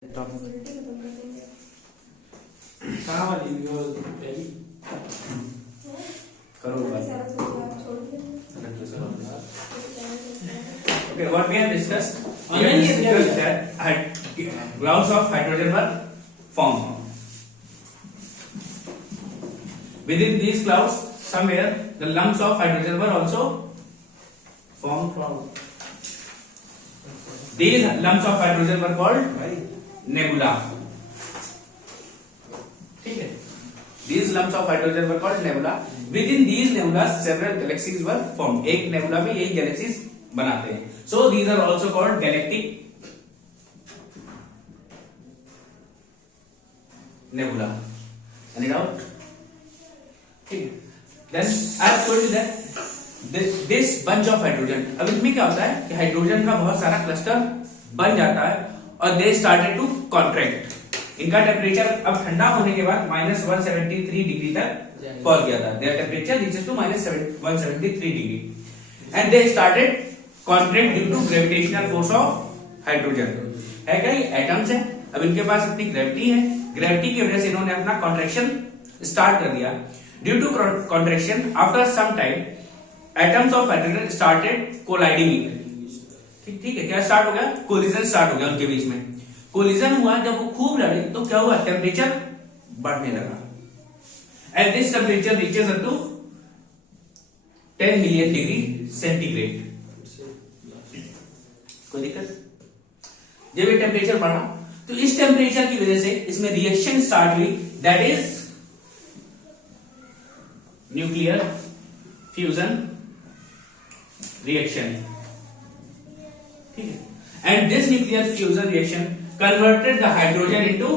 कहाँ वाली पहली करो okay what we have discussed that clouds of hydrogen were formed within these clouds somewhere the lumps of hydrogen were also formed from these lumps of hydrogen were called nebula. ठीक है, these lumps of hydrogen were called nebula. Within these nebulas several galaxies were formed. एक nebula में एक galaxies बनाते हैं. So these are also called galactic nebula. Any doubt? ठीक है. Then I have told you that this bunch of hydrogen. अब इसमें क्या होता है कि हाइड्रोजन का बहुत सारा क्लस्टर बन जाता है और they started to contract. इनका टेम्परेचर अब ठंडा होने के बाद -173 डिग्री तक पहुंच गया था. Their temperature reaches to -173 degree and they started contract due to gravitational force of hydrogen. है क्या, ये एटम्स है, अब इनके पास अपनी ग्रेविटी है, ग्रेविटी की वजह से इन्होंने अपना कॉन्ट्रैक्शन स्टार्ट कर दिया. Due to contraction after some time atoms of hydrogen started colliding. ठीक है, क्या स्टार्ट हो गया, कोलिजन स्टार्ट हो गया उनके बीच में. कोलिजन हुआ, जब वो खूब लड़े तो क्या हुआ, टेम्परेचर बढ़ने लगा and this temperature reaches up to 10 million degree centigrade. कोई दिक्कत, जब ये टेम्परेचर बढ़ा तो इस टेम्परेचर की वजह से इसमें रिएक्शन स्टार्ट हुई, that is nuclear fusion reaction. ठीक है, and this nuclear fusion reaction converted the hydrogen into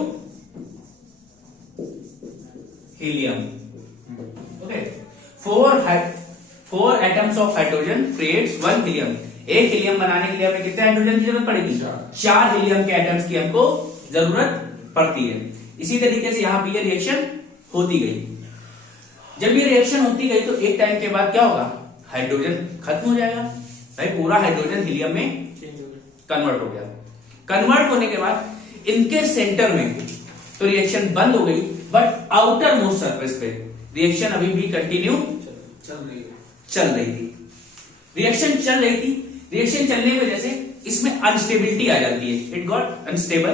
helium. Okay, four atoms of hydrogen creates one helium. एक हीलियम बनाने के लिए हमें कितने हाइड्रोजन की जरूरत पड़ेगी, 4 हीलियम के एटम्स की हमको जरूरत पड़ती है. इसी तरीके से यहां पे ये रिएक्शन होती गई. जब ये रिएक्शन होती गई तो एक टाइम के बाद क्या होगा, हाइड्रोजन खत्म हो जाएगा भाई, पूरा हाइड्रोजन हीलियम में कन्वर्ट हो गया. कन्वर्ट होने के बाद इनके सेंटर में तो रिएक्शन बंद हो गई, बट आउटर मोस्ट सरफेस पे रिएक्शन अभी भी कंटिन्यू चल रही थी. रिएक्शन चल रही थी, रिएक्शन चलने की वजह से इसमें अनस्टेबिलिटी आ जाती है. It got unstable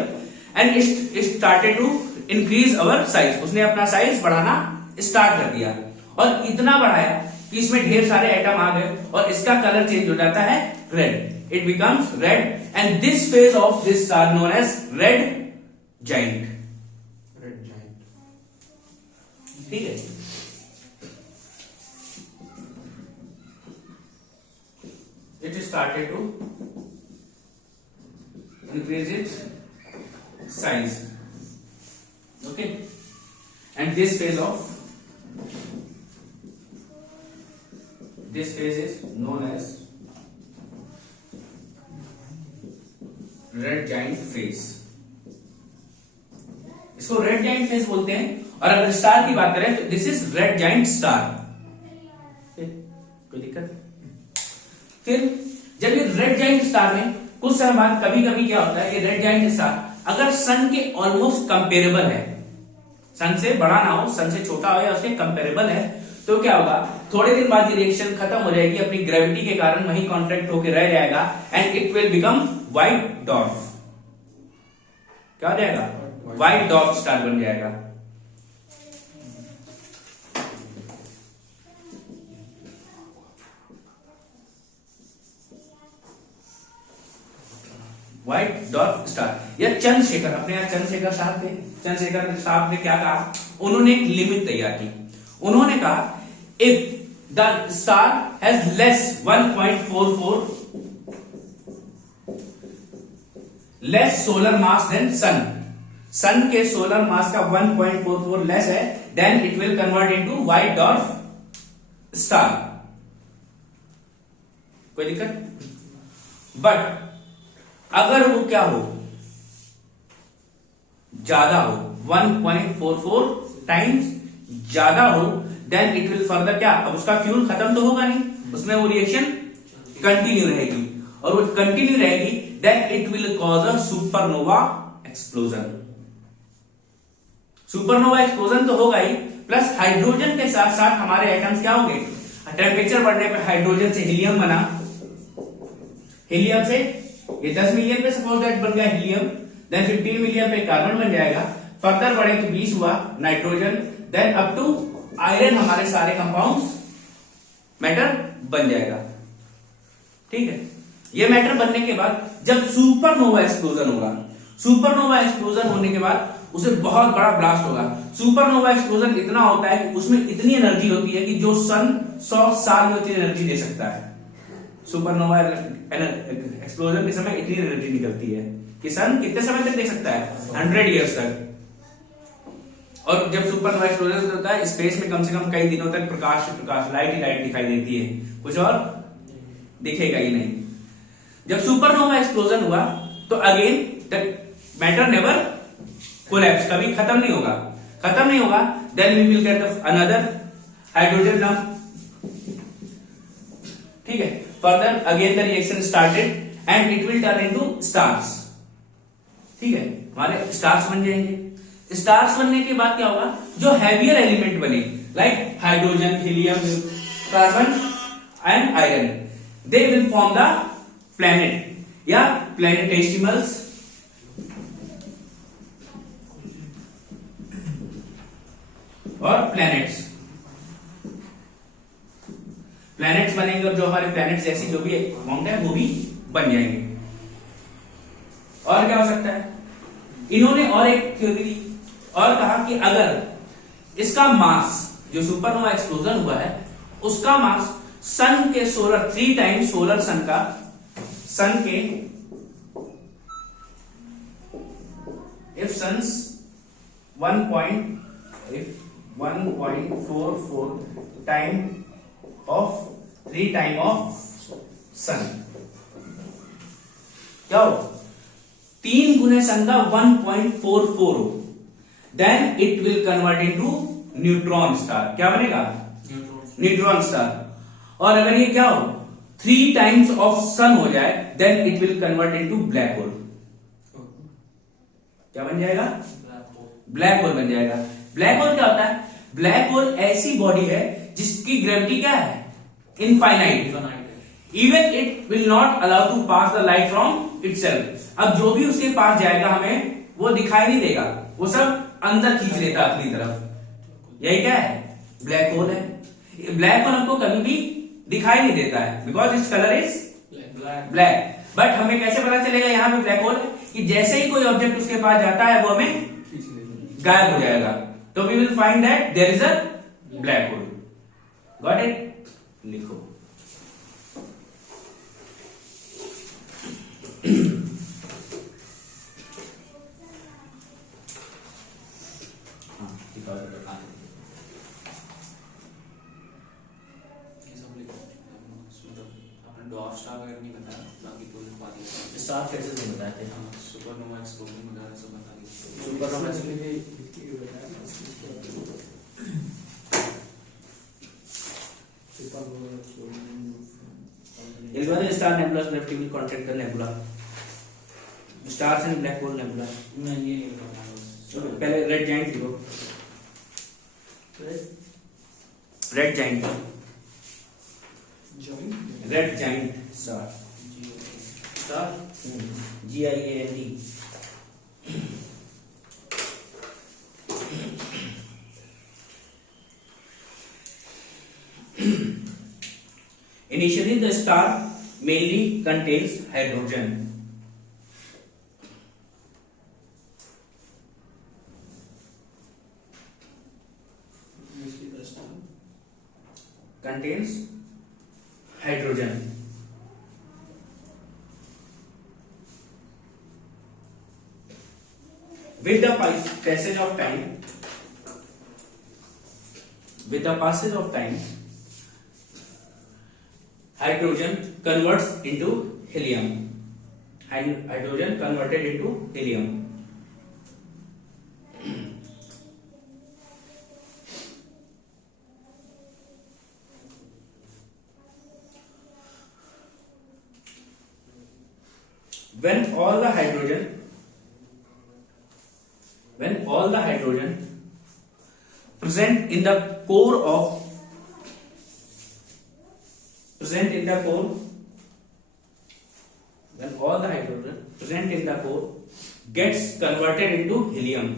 and it started to increase our size. उसने अपना साइज बढ़ाना स्टार्ट कर दिया और इतना बढ़ाया कि इसमें ढेर सारे एटम आ गए और इसका कलर चेंज हो जाता है red. It becomes red and this phase of this star known as red giant. Red giant. ठीक है, it started to increase its size. Okay, and this phase is known as red giant phase. इसको red giant phase बोलते हैं. और अगर star की बात करें तो this is red giant star. कोई दिक्कत. फिर जब ये रेड जाइंट स्टार में कुछ समय बाद कभी कभी क्या होता है, ये रेड जाइंट स्टार अगर सन के ऑलमोस्ट कंपेरेबल है, सन से बड़ा ना हो, सन से छोटा हो या उसके कंपेरेबल है, तो क्या होगा, थोड़े दिन बाद ये रिएक्शन खत्म हो जाएगी, अपनी ग्रेविटी के कारण वहीं कॉन्ट्रैक्ट होकर रह जाएगा and it will become white dwarf. क्या हो जाएगा, व्हाइट डॉर्फ स्टार बन जाएगा. White dwarf star. या चंद्रशेखर, अपने यहाँ चंद्रशेखर साहब थे, चंद्रशेखर साहब ने क्या कहा, उन्होंने एक लिमिट तैयार की. उन्होंने कहा if the star has less 1.44 less solar mass than sun, sun के सोलर मास का 1.44 लेस है, then it will convert into white dwarf star. कोई दिक्कत. बट अगर वो क्या हो, ज्यादा हो, 1.44 टाइम्स ज्यादा हो, देन इट विल फर्दर क्या, अब उसका फ्यूल खत्म तो होगा नहीं, उसमें वो रिएक्शन कंटिन्यू रहेगी और वो कंटिन्यू रहेगी, then it will cause a supernova explosion. Supernova explosion तो होगा ही, प्लस हाइड्रोजन के साथ साथ हमारे एटम्स क्या होंगे, टेम्परेचर बढ़ने पे हाइड्रोजन से हीलियम बना, हीलियम से ये 10 मिलियन पे सपोज दैट बन गया हीलियम, देन 15 मिलियन पे कार्बन बन जाएगा, फर्दर बढ़े तो 20 हुआ nitrogen, then up to iron, हमारे सारे कंपाउंड्स मैटर बन जाएगा। ठीक है, ये मैटर बनने के बाद जब सुपरनोवा एक्सप्लोजन होगा, सुपरनोवा एक्सप्लोजन होने के बाद उसे बहुत बड़ा ब्लास्ट होगा। सुपरनोवा एक्सप्लोजन इतना होता है कि उसमें इतनी एनर्जी होती है कि जो सन 100 साल में उतनी एनर्जी दे सकता है। सुपरनोवा एक्सप्लोजन के समय इतनी एनर्जी निकलती है कि सन कितने समय तक दे सकता है, 100 ईयर्स तक। और जब सुपरनोवा एक्सप्लोजन होता है स्पेस में कम से कम कई दिनों तक प्रकाश लाइट ही लाइट दिखाई देती है, कुछ और दिखेगा ही नहीं। जब सुपरनोवा एक्सप्लोजन हुआ तो again the matter never collapse, कभी खत्म नहीं होगा, खत्म नहीं होगा, then we will get another hydrogen lump. ठीक है, further again the reaction started and it will turn into stars. ठीक है, हमारे स्टार्स बन जाएंगे। स्टार्स बनने के बाद क्या होगा, जो हैवियर एलिमेंट बने like hydrogen, helium, carbon and iron, they will form the planet या प्लैनेटेसिमल्स, और प्लैनेट्स। प्लैनेट्स बनेंगे और जो हमारे प्लैनेट्स जैसी जो भी अमाउंट है वो भी बन जाएंगे। और क्या हो सकता है, इन्होंने और एक थ्योरी दी और कहा कि अगर इसका मास, जो सुपरनोवा एक्सप्लोजन हुआ है उसका मास सन के 3 टाइम्स सोलर सन का, सन के if suns 1.44 time of 3 time of sun, क्या हो, 3 गुने सन का 1.44 हो, then it will convert into neutron star. क्या बनेगा, न्यूट्रॉन स्टार। और अगर ये क्या हो 3 टाइम्स ऑफ सन हो जाए, then it will convert into black hole. क्या बन जाएगा, ब्लैक होल बन जाएगा। ब्लैक होल क्या होता है, ब्लैक होल ऐसी बॉडी है जिसकी ग्रेविटी क्या है, infinite, even it will not allow to pass the light from itself. अब जो भी उसके पास जाएगा हमें वो दिखाई नहीं देगा, वो सब अंदर खींच लेता अपनी तरफ। यही क्या है, ब्लैक होल है। ब्लैक होल हमको कभी भी दिखाई नहीं देता है because its colour is black. But हमें कैसे पता चलेगा यहाँ पे ब्लैक होल है, कि जैसे ही कोई ऑब्जेक्ट उसके पास जाता है वो हमें गायब हो जाएगा, तो we will find that there is a black hole. Got it, लिखो। स्टार फेसेस नहीं बताते हैं, सुपरनोवा एक्सप्लोजन वगैरह सब बता दीजिए। Supernova star nebula gravity will contact the nebula, stars and black hole nebula. मैं ये नहीं बताऊंगा, पहले रेड जाइंट लिखो, red giant, red giant star, star GIANT। Initially, the star mainly contains hydrogen. Contains hydrogen. With the passage of time, with the passage of time, hydrogen converts into helium. Hydrogen converted into helium. When all the hydrogen when all the hydrogen present in the core when all the hydrogen present in the core gets converted into helium.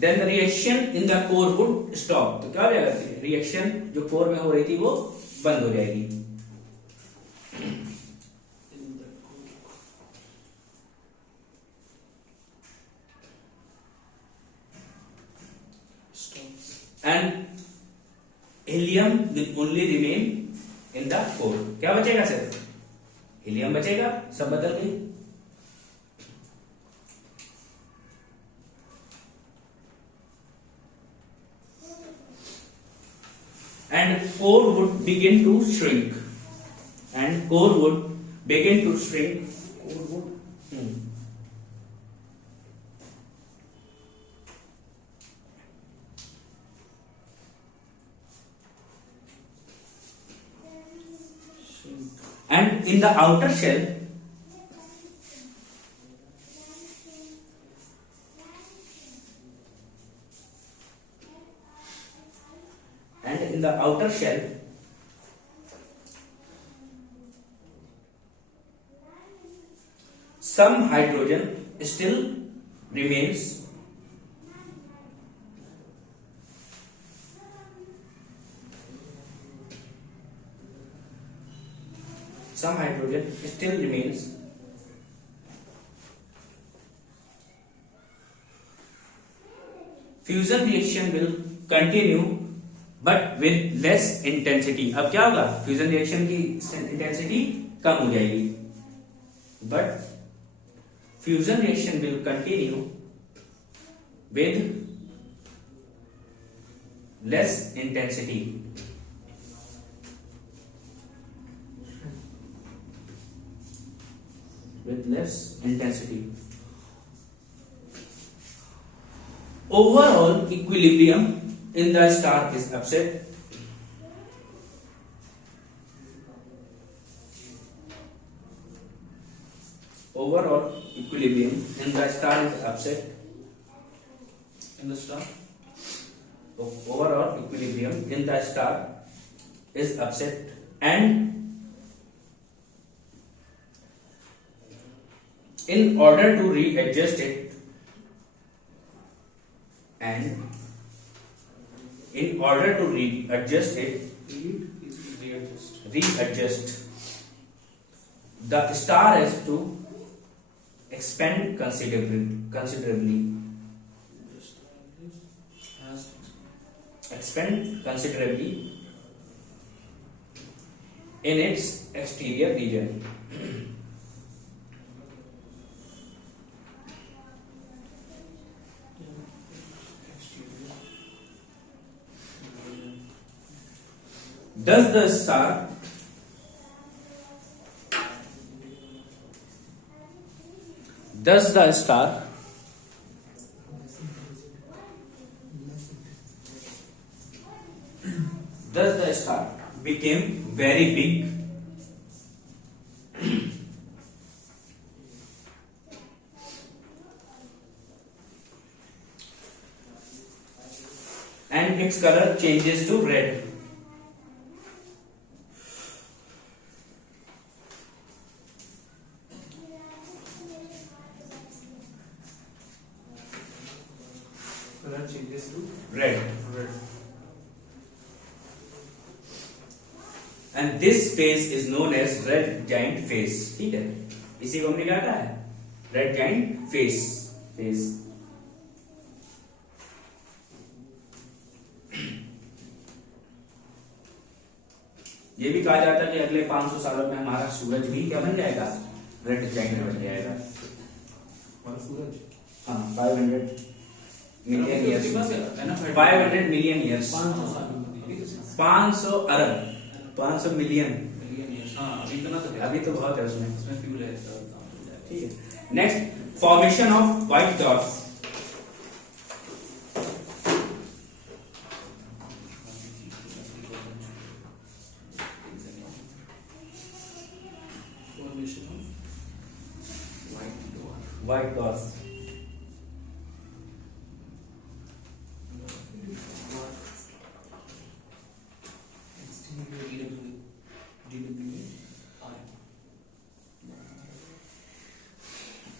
Then the reaction in the core would stop. तो क्या हो जाएगा? Reaction जो core में हो रही थी वो बंद हो जाएगी. And helium will only remain in the core. क्या बचेगा? सिर्फ हीलियम बचेगा. सब बदल गई. And core would begin to shrink. And in the outer shell, some hydrogen still remains. Fusion reaction will continue but with less intensity. अब क्या होगा? फ्यूजन रिएक्शन की इंटेंसिटी कम हो जाएगी. But fusion reaction will continue with less intensity. Overall equilibrium in the star is upset. Overall equilibrium in the star is upset. Overall equilibrium in the star is upset, and in order to readjust it, the star has to expand considerably. In its exterior region. Does the star became very big and its color changes to red? Red. And this phase is known as red giant phase. ठीक है, इसी को हमने क्या कहा है? Red giant phase. ये भी कहा जाता है कि अगले 500 सालों में हमारा सूरज भी क्या बन जाएगा? रेड जाइंट बन जाएगा. सूरज 500 मिलियन ईयर्स. 500 million years. 500 अरब. 500 मिलियन. अभी तो बहुत है उसमें फ्यूल है. ठीक है. Next, formation of white dots. white dwarf.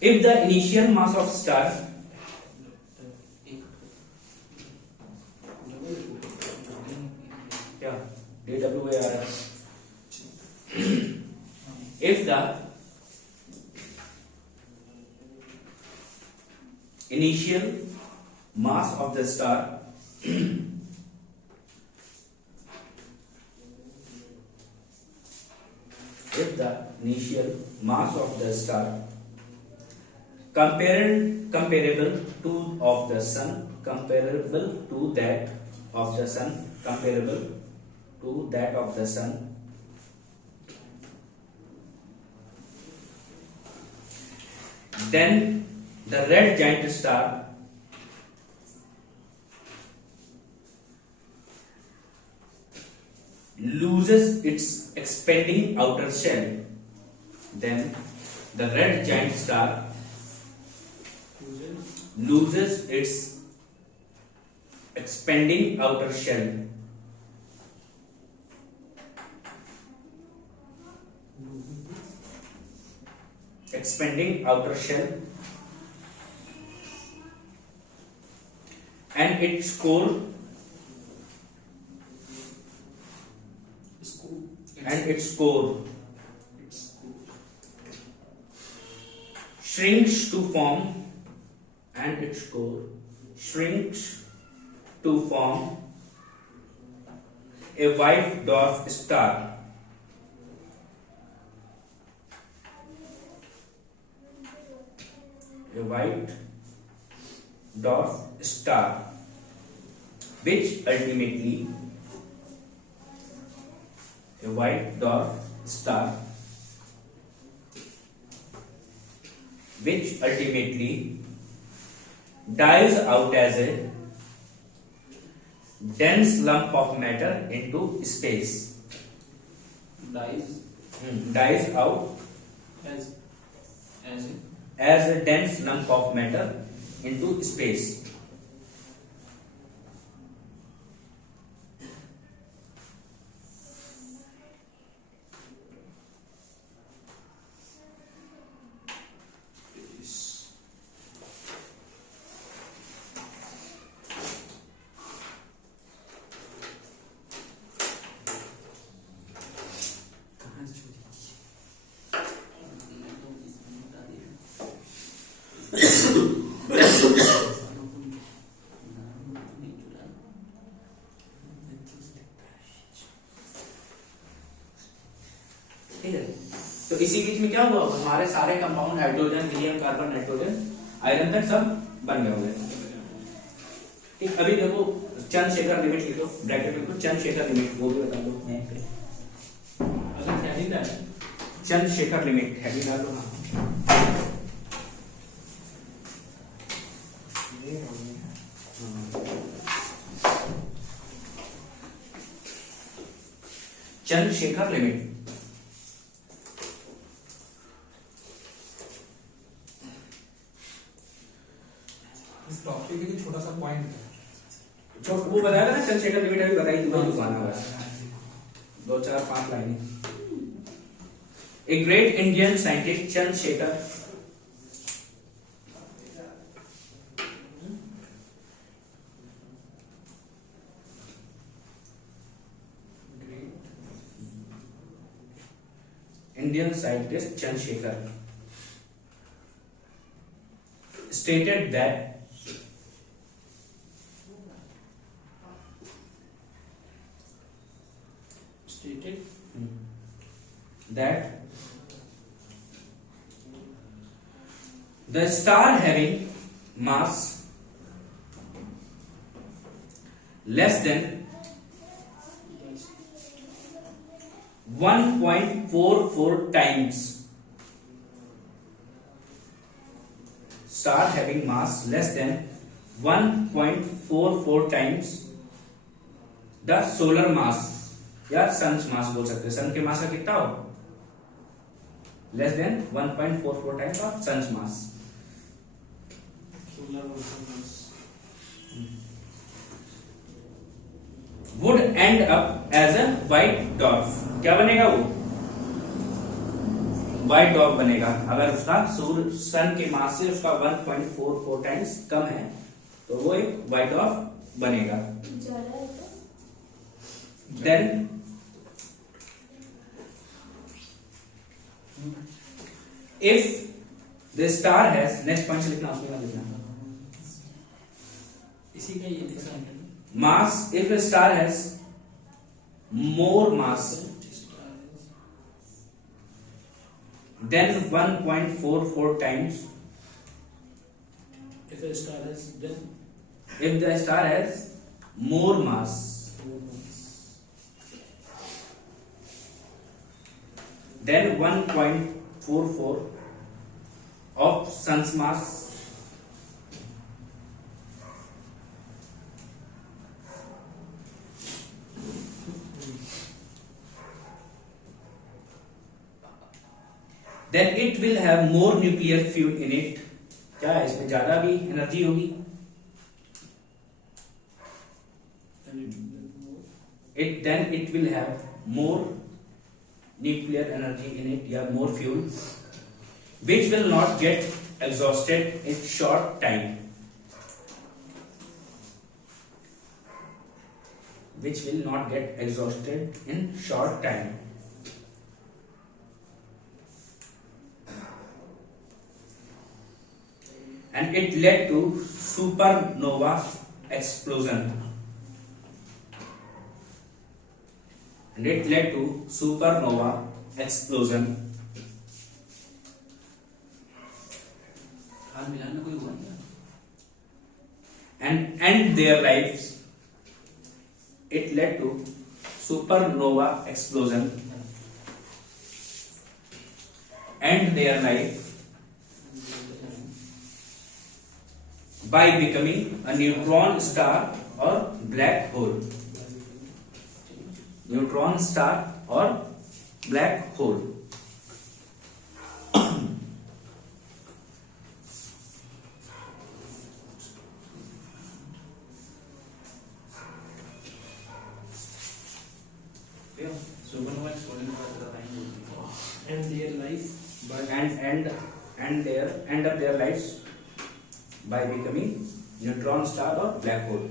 If the initial mass of star क्या DWAR if the initial mass of the star if the initial mass of the star comparable to of the sun comparable to that of the sun comparable to that of the sun then the red giant star loses its expanding outer shell. Then the red giant star loses its expanding outer shell. Expanding outer shell and its core shrinks to form a white dwarf star. A white dwarf star, which ultimately dies out as a dense lump of matter into space. Dies out as a dense lump of matter into space. ठीक है, तो इसी बीच में क्या हुआ, हमारे सारे compound hydrogen, helium, carbon, nitrogen, iron तक सब बन गए होंगे। ठीक, अभी देखो चंद्रशेखर लिमिट लिखो, ब्रैकेट में लिखो चंद्रशेखर लिमिट, वो भी बता दो। चंद्रशेखर लिमिट हैवी डाल दो। चंद्रशेखर लिमिट इस टॉपिक के लिए छोटा सा पॉइंट जो वो बताया था ना, चंद्रशेखर लिमिट अभी बताई थी, वही दुकान है, 2-4-5 लाइनें। A great Indian scientist Chandrashekhar Indian scientist Chandrasekhar stated that the star having mass less than 1.44 times, star having mass less than 1.44 times the solar mass या sun's mass बोल सकते हैं। सन के मास का कितना हो, less than 1.44 times of sun's mass। Solar also would end up as a white dwarf. क्या बनेगा वो? व्हाइट डॉर्फ बनेगा अगर उसका सूर्य सन के मास से उसका 1.44 टाइम्स कम है तो वो एक व्हाइट डॉर्फ बनेगा. Then if the star has, next point लिखना, उसमें मत लिखना, इसी का ये लिखा है mass, if a star has more mass than 1.44 times, if a star has then if the star has more mass than 1.44 of sun's mass, then it will have more nuclear fuel in it. क्या है इसमें ज्यादा भी energy होगी? It will have more nuclear energy in it, या more fuel, which will not get exhausted in short time. Which will not get exhausted in short time. And it led to supernova explosion. And it led to supernova explosion. हाल मिलान में कोई हुआ क्या? And end their lives. It led to supernova explosion. End their life by becoming a neutron star or black hole. Neutron star or black hole. Supernova explosion का पता time बोलती है And their life by end up their lives by becoming neutron star or black hole.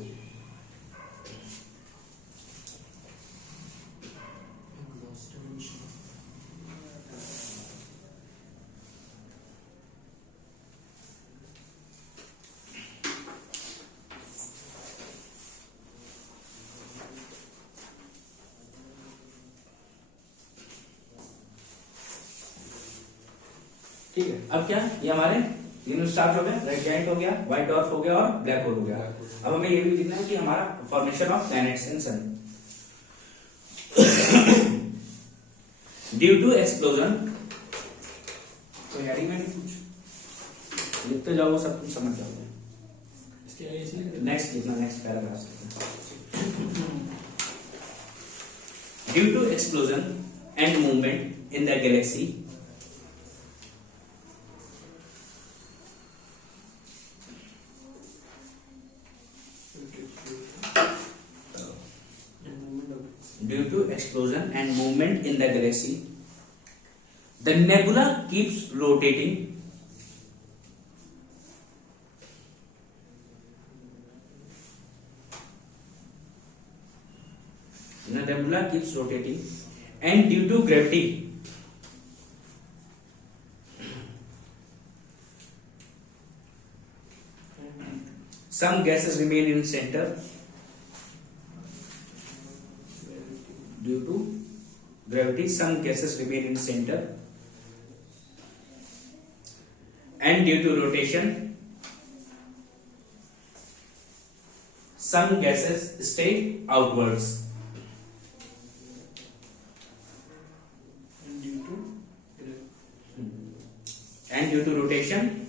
ठीक है, अब क्या ये हमारे तीनों स्टार्ट हो गए, रेड जायंट हो गया, व्हाइट डॉर्फ हो गया और ब्लैक होल हो गया. अब हमें ये भी लिखना है कि हमारा formation of planets in sun due to explosion. तो हेडिंग में कुछ लिखते जाओ, सब तुम समझ जाओगे. इसके आगे इसमें नेक्स्ट लिखना, next paragraph. Due to explosion and movement in the galaxy, due to explosion and movement in the galaxy, the nebula keeps rotating. The nebula keeps rotating, and due to gravity, some gases remain in center. Due to gravity, some gases remain in center, and due to rotation, some gases stay outwards. And due to rotation,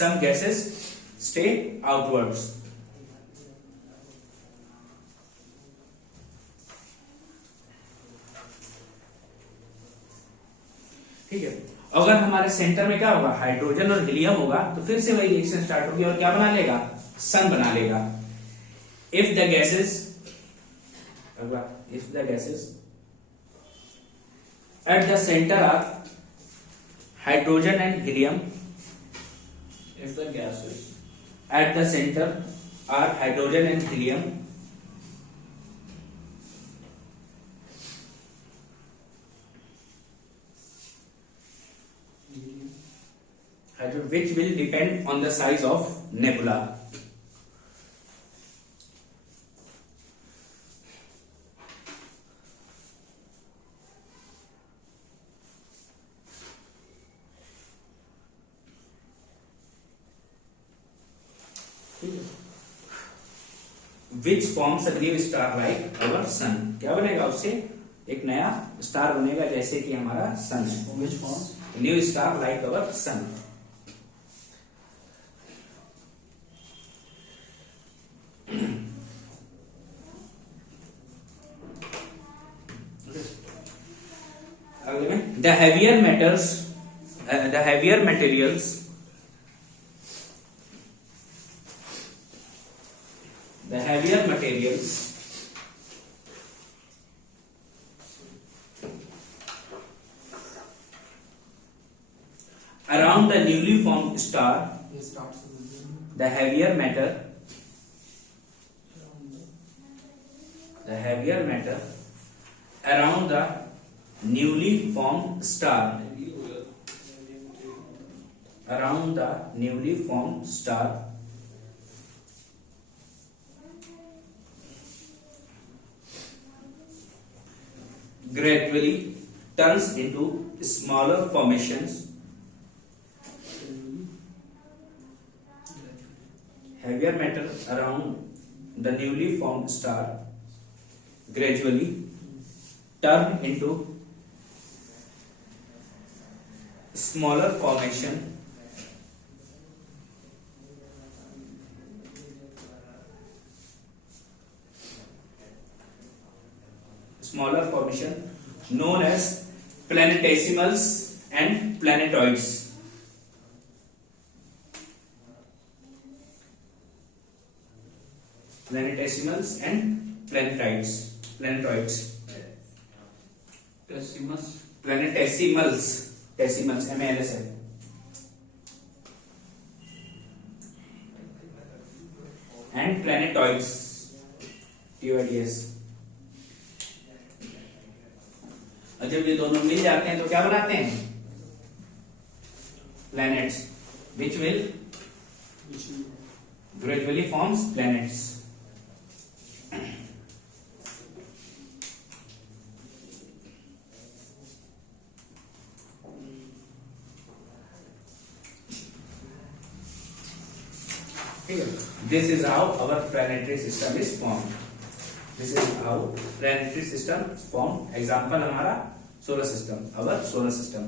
some gases stay outwards. ठीक है. अगर हमारे centre में क्या होगा, hydrogen और helium होगा, तो फिर से वही रिएक्शन स्टार्ट होगी और क्या बना लेगा, सन बना लेगा। If the gases at the centre are hydrogen and helium, If the gases at the center are hydrogen and helium, which will depend on the size of nebula. Which forms a new star like our sun. क्या बनेगा उससे, एक नया star बनेगा जैसे कि हमारा सन है। which forms new star like our sun. अगले में the heavier metals, the heavier materials, the heavier materials around the newly formed star, ये स्टार्ट से the heavier matter, the heavier matter around the newly formed star, around the newly formed star gradually turns into smaller formations, heavier matter around the newly formed star gradually turn into smaller formation, known as planetesimals and planetoids. Planetesimals and planetoids. Planetesimals. Decimals. MALS. And planetoids. TOIDS. और जब ये दोनों मिल जाते हैं तो क्या बनाते हैं, planets, which will gradually forms planets. This is how our planetary system is formed. This is how planetary system is formed. Example हमारा solar system, our solar system.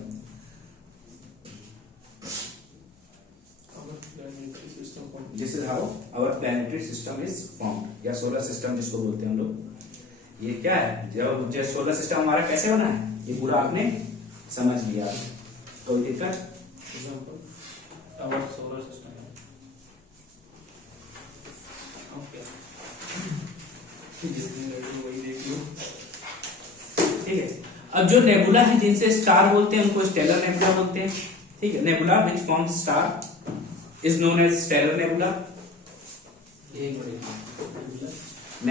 This is how our planetary system is formed, या solar system जिसको बोलते हैं हम लोग। ये क्या है, जब सोलर सिस्टम हमारा कैसे बना है, ये पूरा आपने समझ लिया। कोई दिक्कत? our solar system. Okay. वही देख लो। ठीक है। अब जो नेबुला है जिनसे स्टार बोलते हैं उनको स्टेलर नेबुला बोलते हैं। ठीक है। Nebula which forms star is known as stellar nebula.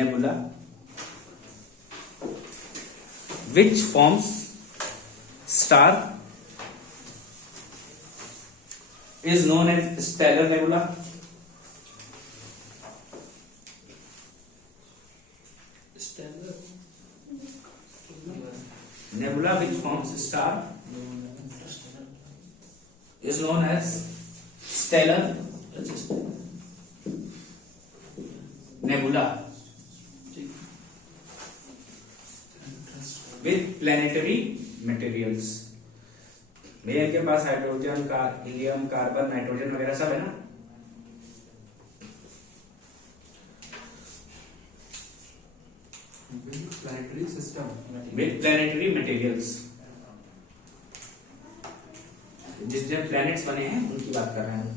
Nebula which forms star is known as stellar nebula. Nebula which forms a star is known as stellar nebula with planetary materials. भैया इनके पास hydrogen का helium carbon nitrogen वगैरह सब है ना। planetary system with planetary materials जिस जिन planets बने हैं उनकी बात कर रहे हैं।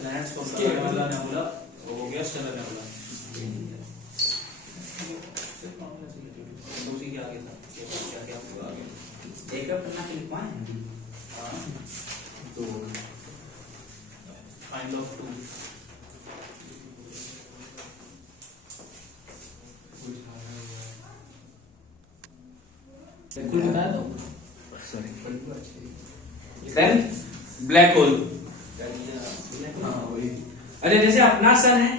प्लैनेट्स को आने वाला नेबुला हो गया स्टेलर नेबुला। उसी के आगे था क्या क्या पूरा आगे एक अपना लिखवा है तो काइंड ऑफ टू कुछ बता दो। Sorry then black hole. अरे जैसे अपना सन है,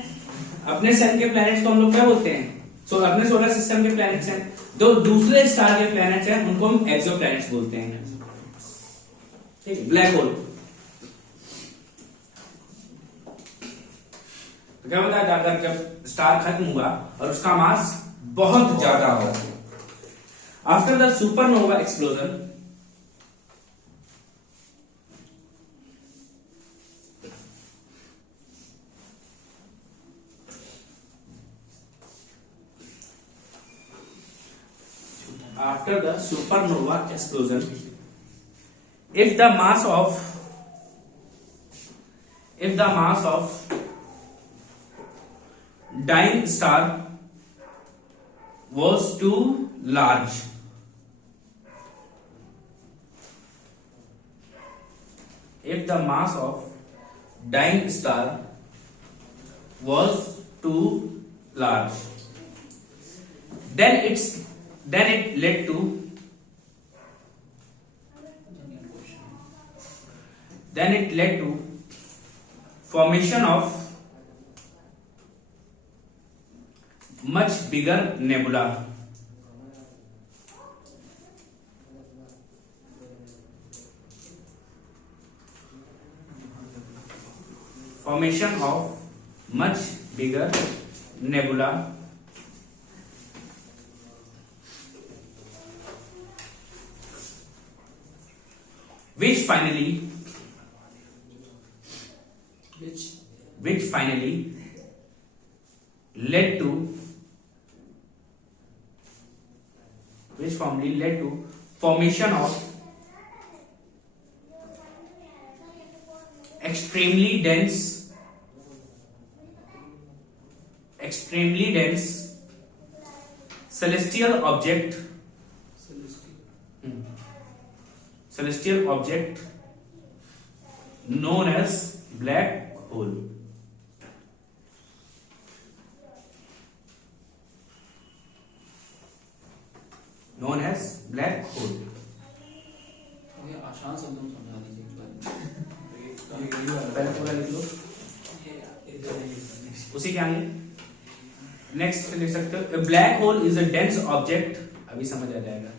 अपने सन के प्लैनेट्स को हम लोग क्या बोलते हैं? अपने सोलर सिस्टम के प्लैनेट्स हैं, जो दूसरे स्टार के प्लैनेट्स हैं उनको हम एक्सो प्लैनेट्स बोलते हैं। ठीक है, ब्लैक होल तो क्या होता है, अगर जब स्टार खत्म हुआ और उसका मास बहुत ज्यादा हो, after the supernova explosion after the supernova explosion, if the mass of dying star was too large, if the mass of dying star was too large, then it led to formation of much bigger nebula. Formation of much bigger nebula which finally led to formation of extremely dense celestial object known as black hole. ये आसान शब्दों में समझा दीजिए। पहले पूरा लिख लो, उसी के आगे नेक्स्ट लिख सकते हो, black hole is a dense object, अभी समझ आ जाएगा।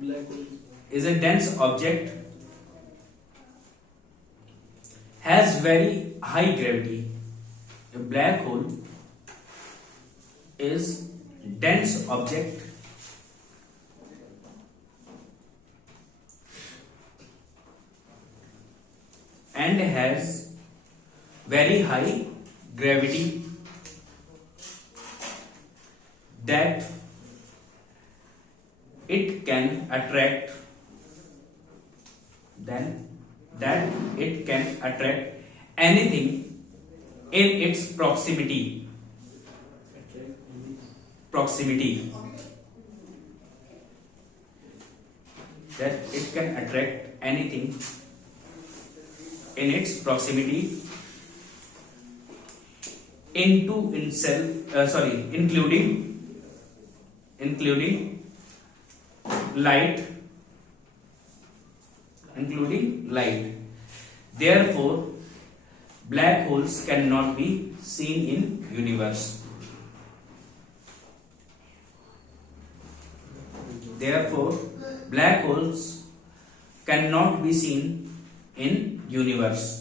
Black hole is a dense object, has very high gravity. A black hole is dense object and has very high gravity that it can attract anything in its proximity that it can attract anything in its proximity including light. Therefore, black holes cannot be seen in universe. Therefore, black holes cannot be seen in universe.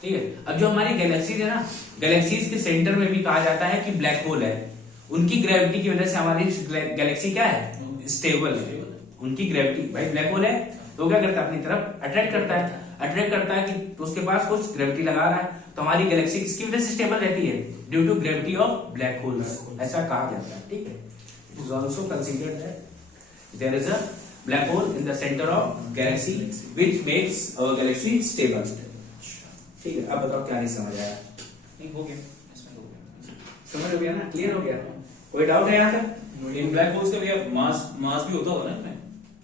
ठीक है, अब जो हमारी galaxies है ना, galaxies के centre में भी कहा जाता है कि ब्लैक होल है। उनकी ग्रेविटी की वजह से हमारी गैलेक्सी क्या है, स्टेबल है। उनकी ग्रेविटी, भाई ब्लैक होल है तो क्या करता है, अपनी तरफ अट्रैक्ट करता है कि तो उसके पास कुछ ग्रेविटी लगा रहा है, तो हमारी गैलेक्सी किसकी वजह से स्टेबल रहती है? Due to gravity of black holes, ऐसा कहा जाता है। ठीक है, it is also considered that there is a black hole in the centre of galaxy which makes our galaxy stable. ठीक है, अब बताओ क्या नहीं समझ आया? नहीं हो गया, इसमें हो गया। समझ हो गया ना? क्लियर हो गया? कोई डाउट है यहाँ तक? इन ब्लैक होल्स का भी मास भी होता होगा ना इसमें?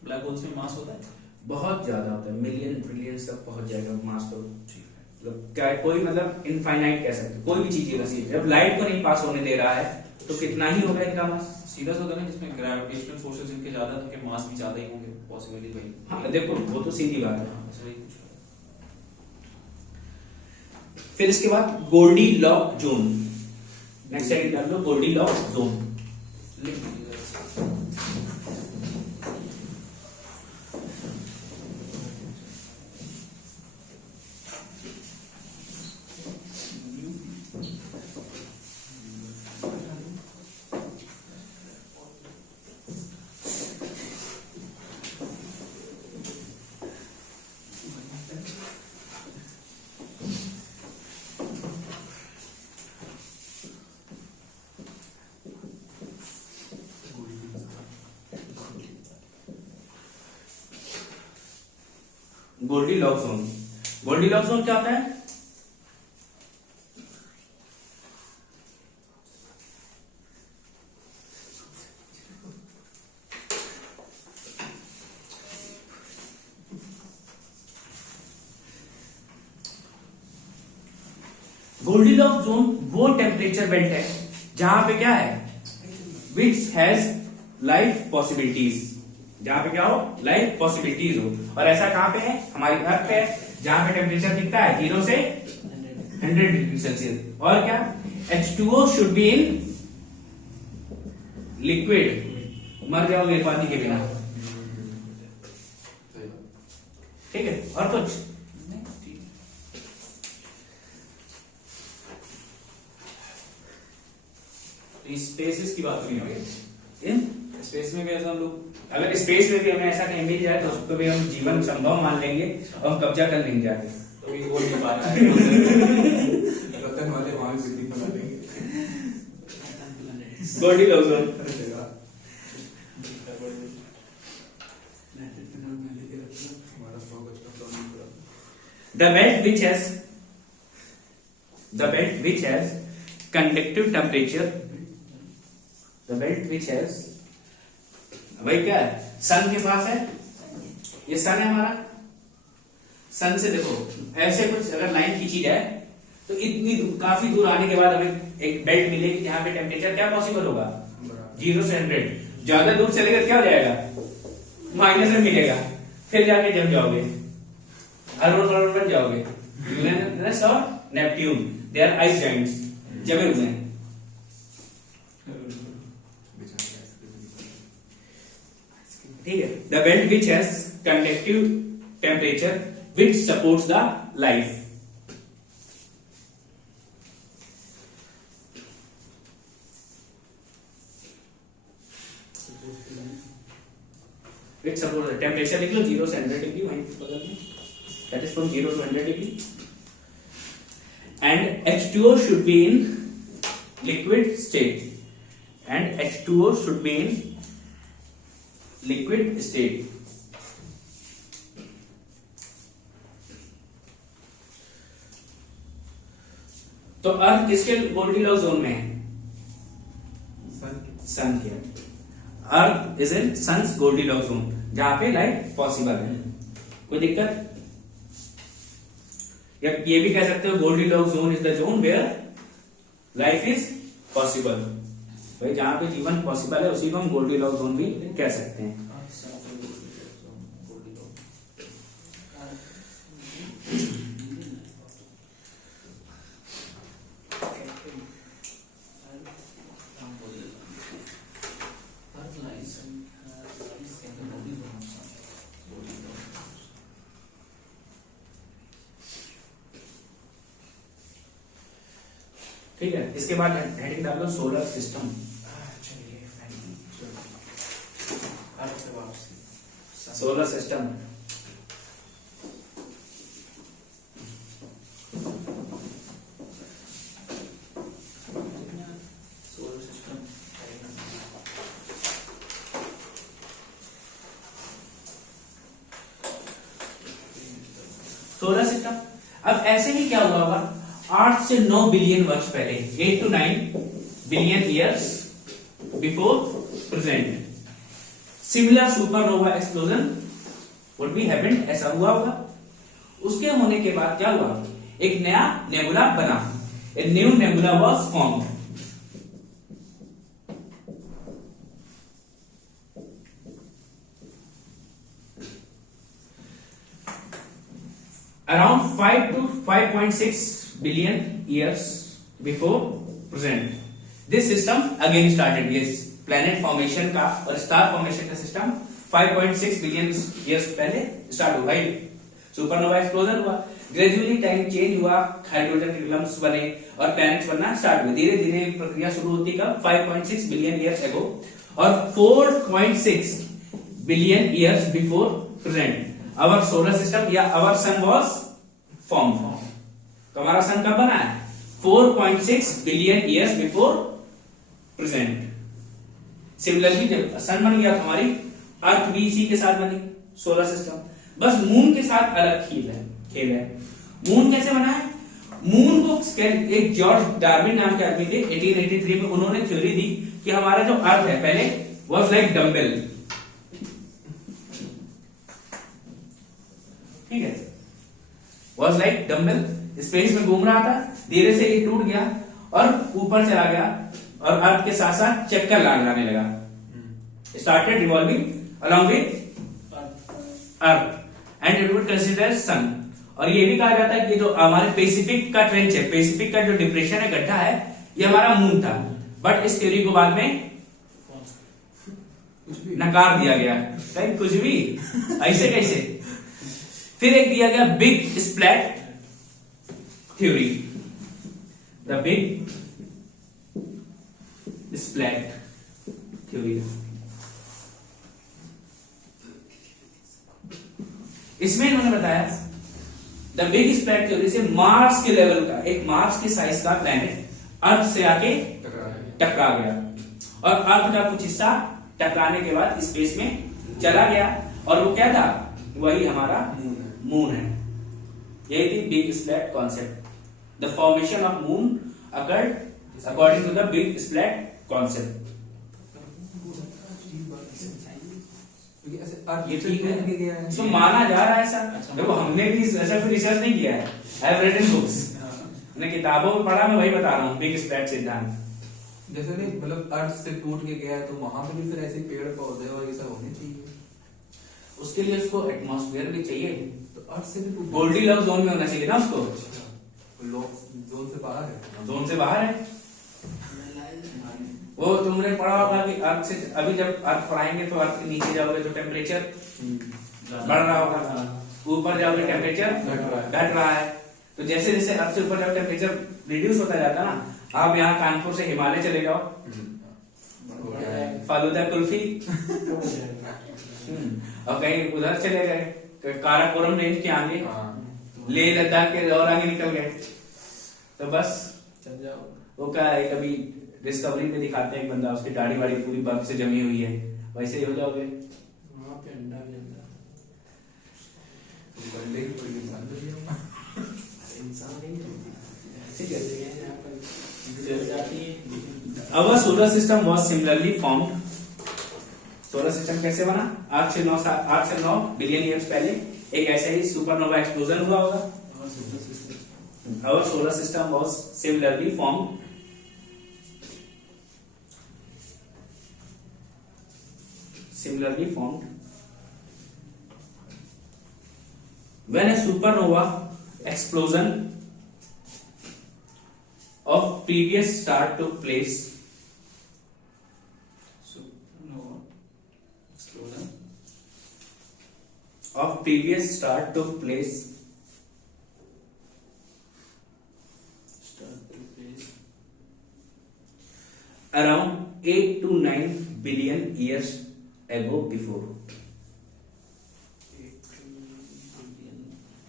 ब्लैक होल्स में मास होता है? बहुत ज्यादा होता है, मिलियन ट्रिलियन तक पहुंच जाएगा मास तो। ठीक है। मतलब क्या कोई मतलब इनफाइनाइट कह सकते, कोई भी चीज वैसी जब लाइट को नहीं पास होने दे रहा है तो कितना ही होगा इनका मास। सीधा सा होता है ना, जिसमें ग्रेविटेशनल फोर्सेस इनके ज्यादा, तो उनके मास भी ज्यादा ही होंगे पॉसिबली भाई। हाँ देखो, वो तो सीधी बात है। हाँ, बस वही पूछ रहा फिर इसके बाद Goldilocks zone, next heading डाल लो गोल्डी लॉक जोन। था। लिख दीजिए जरा। Goldilocks zone, Goldilocks zone क्या होता है? गोल्डी लॉक जोन वो टेम्परेचर बेल्ट है जहां पे क्या है, विच हैज लाइफ पॉसिबिलिटीज, जहां पे क्या हो, लाइफ पॉसिबिलिटीज हो। और ऐसा कहां पे है? हमारी अर्थ पे है, जहां पे टेम्परेचर दिखता है 0 से 100 डिग्री सेल्सियस। और क्या, H2O should be in liquid, मर जाओगे पानी के बिना। ठीक है, और कुछ? स्पेसिस की बात नहीं होगी। इन स्पेस में भी ऐसा हम लोग, अगर स्पेस में भी हमें ऐसा कहीं मिल जाए तो उसको भी हम जीवन संभव मान लेंगे और हम कब्जा कर लेंगे जाके। तो भी वो नहीं पा रहा है। रतन वाले वहां भी बिल्डिंग बना देंगे। गोल्डी लॉक जोन, हमारा 100 गज का प्लान पूरा। the belt which has conductive temperature, the belt which has, भाई क्या है, सन के पास है, ये सन है हमारा, सन से देखो ऐसे कुछ अगर लाइन खींची जाए तो इतनी काफी दूर आने के बाद हमें एक बेल्ट मिलेगी जहां पे टेम्परेचर क्या पॉसिबल होगा, 0 से 100। ज्यादा दूर चलेगा क्या हो जाएगा, माइनस में मिलेगा, फिर जाके जम जाओगे, अरुण बन जाओगे। यूरेनस और Neptune, they are ice giants, जमे हुए हैं। ठीक है, the belt which has conductive temperature which supports the life. Which support temperature लिख लो 0 से 100 डिग्री, वहीं पे बदल दो, that is from 0 to 100 degree. And H2O should be in liquid state, and H2O should be in liquid state. तो अर्थ किसके Goldilock zone में है, सन के। Earth is in sun's Goldilocks zone, जहां पे लाइफ पॉसिबल है। कोई दिक्कत? या ये भी कह सकते हो Goldilocks zone is the zone where life is possible. भाई जहां पे जीवन पॉसिबल है उसी को हम गोल्डीलॉक जोन भी कह सकते हैं। ठीक है, इसके बाद हेडिंग डाल लो solar system. Solar system solar system. अब ऐसे ही क्या हुआ होगा, 8 से 9 बिलियन वर्ष पहले, 8 to 9 billion years before present, similar supernova explosion would be happened, ऐसा हुआ होगा। उसके होने के बाद क्या हुआ, एक नया नेबुला बना, a new nebula was formed. Around 5 to 5.6 billion years before present, this system again started. Yes, planet formation का और स्टार फॉर्मेशन का सिस्टम 5.6 बिलियन ईयर्स पहले स्टार्ट हुआ, सुपरनोवा एक्सप्लोजन हुआ, ग्रेजुअली टाइम चेंज हुआ, हाइड्रोजन के lumps बने और प्लैनेट्स बनना स्टार्ट हुए। धीरे धीरे प्रक्रिया शुरू होती कब, 5.6 बिलियन ईयर्स अगो, और 4.6 billion years before present our solar system या आवर सन वाज फॉर्म। तो हमारा सन कब बना है, 4.6 billion years before present. Similarly जब सन बन गया तो हमारी अर्थ भी इसी के साथ बनी, सोलर सिस्टम। बस मून के साथ अलग खेल है। मून कैसे बना है, मून को एक जॉर्ज डार्विन नाम के आदमी थे, 1883 में उन्होंने थ्योरी दी कि हमारा जो अर्थ है पहले वाज लाइक डम्बल, ठीक है, वाज लाइक डम्बल, स्पेस में घूम रहा था, धीरे से ये टूट गया और ऊपर चला गया और अर्थ के साथ साथ चक्कर लगाने लगा, started revolving along with Earth and it would consider sun. और ये भी कहा जाता है कि जो हमारे पैसिफिक का ट्रेंच है, पैसिफिक का जो डिप्रेशन है, गड्ढा है, ये हमारा मून था। बट इस थ्योरी को बाद में नकार दिया गया, कहीं कुछ भी ऐसे कैसे। फिर एक दिया गया big splat theory, the big splat theory. इसमें इन्होंने बताया द बिग स्प्लैट थ्योरी से मार्स के लेवल का, एक मार्स के साइज का प्लैनेट अर्थ से आके टकरा गया और अर्थ का कुछ हिस्सा टकराने के बाद स्पेस में चला गया, और वो क्या था, वही हमारा मून है। यही थी big splat concept. The formation of moon occurred according to the big splat concept. ये ठीक है, इसको माना जा रहा है ऐसा। देखो हमने भी ऐसा कोई रिसर्च नहीं किया है, I have read in books, मैंने किताबों में पढ़ा, मैं वही बता रहा हूँ, बिग स्प्लैट सिद्धांत। जैसे नहीं, मतलब अर्थ से टूट के गया है तो वहां पे भी फिर ऐसे पेड़ पौधे और ये सब होने चाहिए, उसके लिए उसको एटमॉस्फेयर भी चाहिए, तो अर्थ से भी गोल्डी लव जोन में होना चाहिए ना उसको, जोन से बाहर है, जोन से बाहर है। वो तुमने पढ़ा होगा कि अर्थ से, अभी जब अर्थ पर आएंगे तो अर्थ के नीचे जाओगे तो टेम्परेचर बढ़ रहा होगा, ऊपर जाओगे टेम्परेचर घट रहा है। तो जैसे जैसे अर्थ से ऊपर जाओ टेम्परेचर रिड्यूस होता जाता ना। आप यहाँ कानपुर से हिमालय चले जाओ, फालूदा कुल्फी, और कहीं उधर चले गए काराकोरम रेंज के आगे, लेह लद्दाख के और आगे निकल गए, तो बस चल जाओ। वो क्या है, कभी डिस्कवरी में दिखाते हैं एक बंदा, उसकी दाढ़ी वाड़ी पूरी बर्फ से जमी हुई है, वैसे ही हो जाओगे। वहां पे अंडा भी अंडा इंसान नहीं ठीक है। यहाँ पर जल जाती है। Our solar system was similarly formed. Solar system कैसे बना, 8 से 9 बिलियन ईयर्स पहले एक ऐसे ही सुपरनोवा एक्सप्लोजन हुआ होगा। Our solar system was similarly formed. Similarly formed when a supernova explosion of previous star took place. Supernova explosion Of previous star took place. Around 8 to 9 billion years ago before.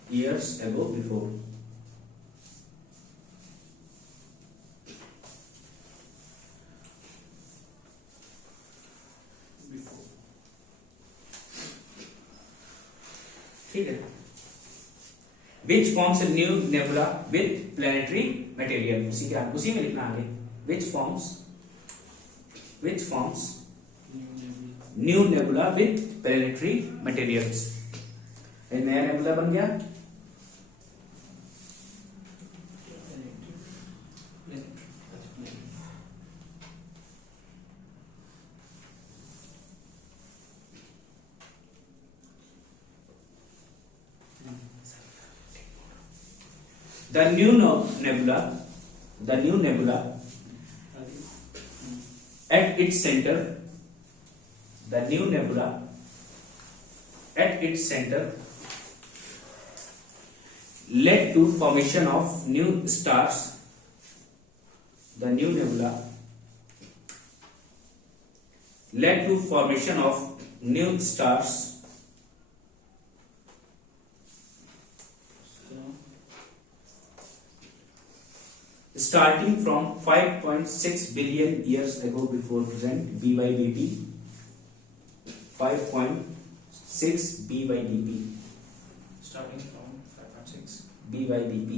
Years ago before. ठीक है। which forms a new nebula with planetary material. उसी में लिखना आगे, which forms new nebula with planetary materials. एक नया nebula बन गया. The new nebula at its center, led to formation of new stars. The new nebula led to formation of new stars starting from 5.6 billion years ago before present. BYDP 5.6 BYDP Starting from 5.6. BYDP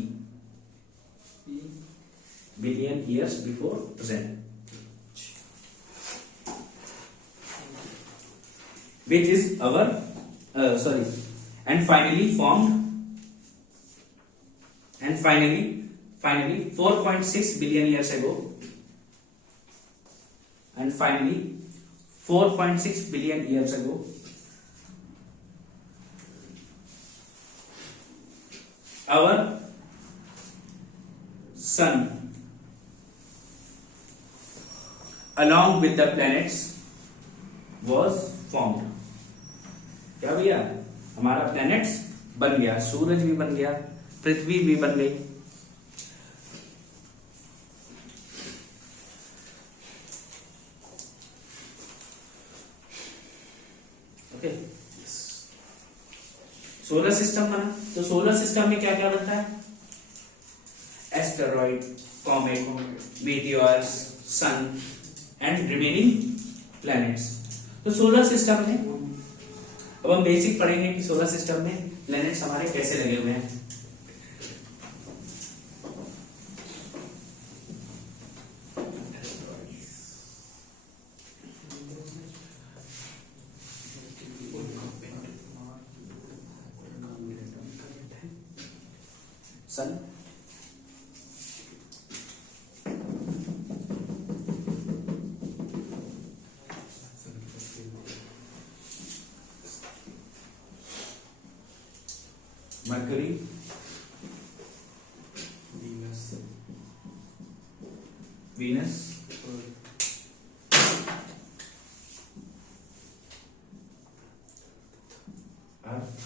billion years before present, which is our and finally 4.6 billion years ago, and finally 4.6 billion years ago our sun along with the planets was formed. क्या भैया, हमारा planets बन गया, सूरज भी बन गया, पृथ्वी भी बन गई. ओके, सोलर सिस्टम बना. तो सोलर सिस्टम में क्या क्या बनता है? Asteroid, comet, meteors, sun and remaining planets. तो सोलर सिस्टम में अब हम बेसिक पढ़ेंगे कि सोलर सिस्टम में प्लैनेट्स हमारे कैसे लगे हुए हैं. सन, मरकरी, वीनस, अर्थ,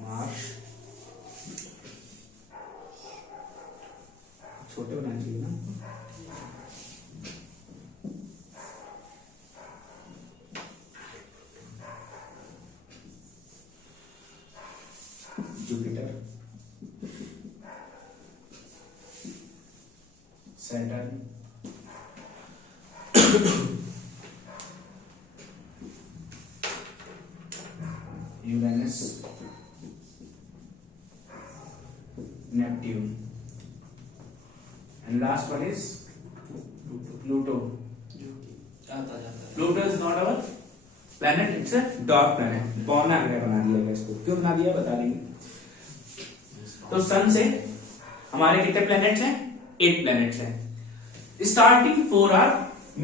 मार्स, छोटे बनाना चाहिए ना, Jupiter, Saturn, Uranus, Neptune, and last one is Pluto. Pluto is not our planet, it's a dwarf planet. कौन आ गया बना दिया इसको? क्यों बना दिया बता देंगे. तो सन से हमारे कितने प्लैनेट्स हैं? 8 प्लैनेट्स हैं. Starting 4 are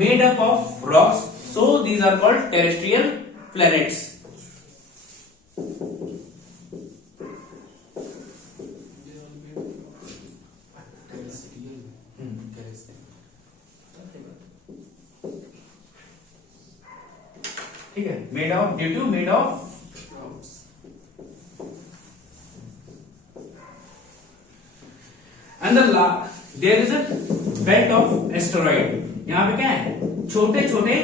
made up of rocks, so these are called terrestrial planets. ठीक है, made of and there is a belt of asteroid. यहाँ पे क्या है? छोटे छोटे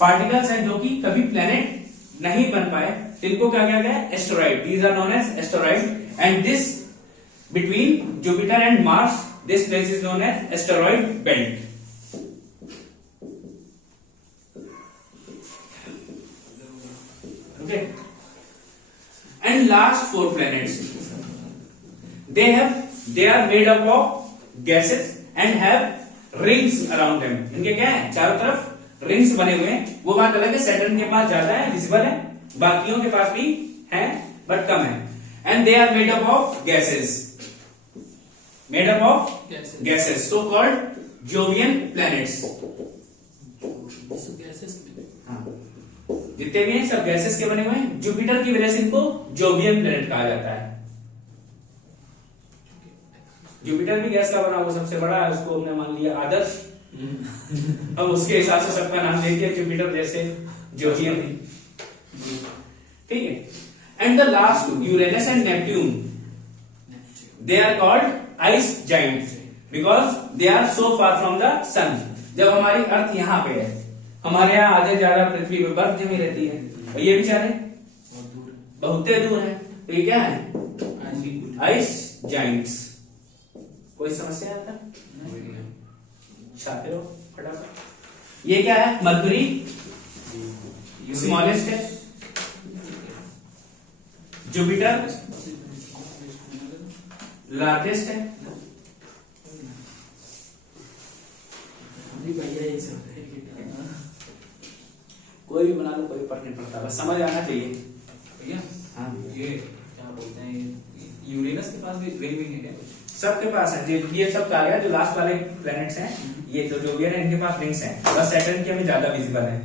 पार्टिकल्स हैं जो कि कभी प्लेनेट नहीं बन पाए, इनको क्या किया गया? Asteroid. These are known as asteroid, and this between Jupiter and Mars, this place is known as asteroid belt. Okay. last 4 planets, they are made up of gases and have rings around them. इनके क्या है, चारों तरफ rings बने हुए हैं. वो बात अलग है, सैटर्न के पास ज्यादा है, विजिबल है, बाकियों के पास भी है बट कम है. And they are made up of gases, gases, so called Jovian planets. हाँ, जितने भी हैं सब गैसेस के बने हुए हैं. जुपिटर की वजह से इनको जोवियन प्लेनेट कहा जाता है. जुपिटर भी गैस का बना हुआ सबसे बड़ा है, उसको हमने मान लिया आदर्श. अब उसके हिसाब से सबका नाम दे दिया जुपिटर जैसे जोवियन. ठीक है. And the last Uranus and Neptune, they are called ice giants because they are so far from the sun. जब हमारी अर्थ यहाँ पे है, हमारे यहाँ आधे ज्यादा पृथ्वी पे बर्फ जमी रहती है, और ये बेचारे बहुत दूर है, तो ये क्या है, आइस जाइंट्स. कोई समस्या आता? छापे हो फटाफट. ये क्या है, मरकरी स्मॉलेस्ट है, जुपिटर लार्जेस्ट है. कोई भी बना लो, कोई फर्क नहीं पड़ता, बस समझ आना चाहिए. भैया हाँ, ये क्या बोलते हैं, यूरेनस के पास भी रिंग है क्या? सबके पास है. ये सब कहा गया, जो लास्ट वाले प्लैनेट्स हैं, ये तो जो भी है इनके पास रिंग्स हैं, बस सैटर्न के में ज्यादा विजिबल है.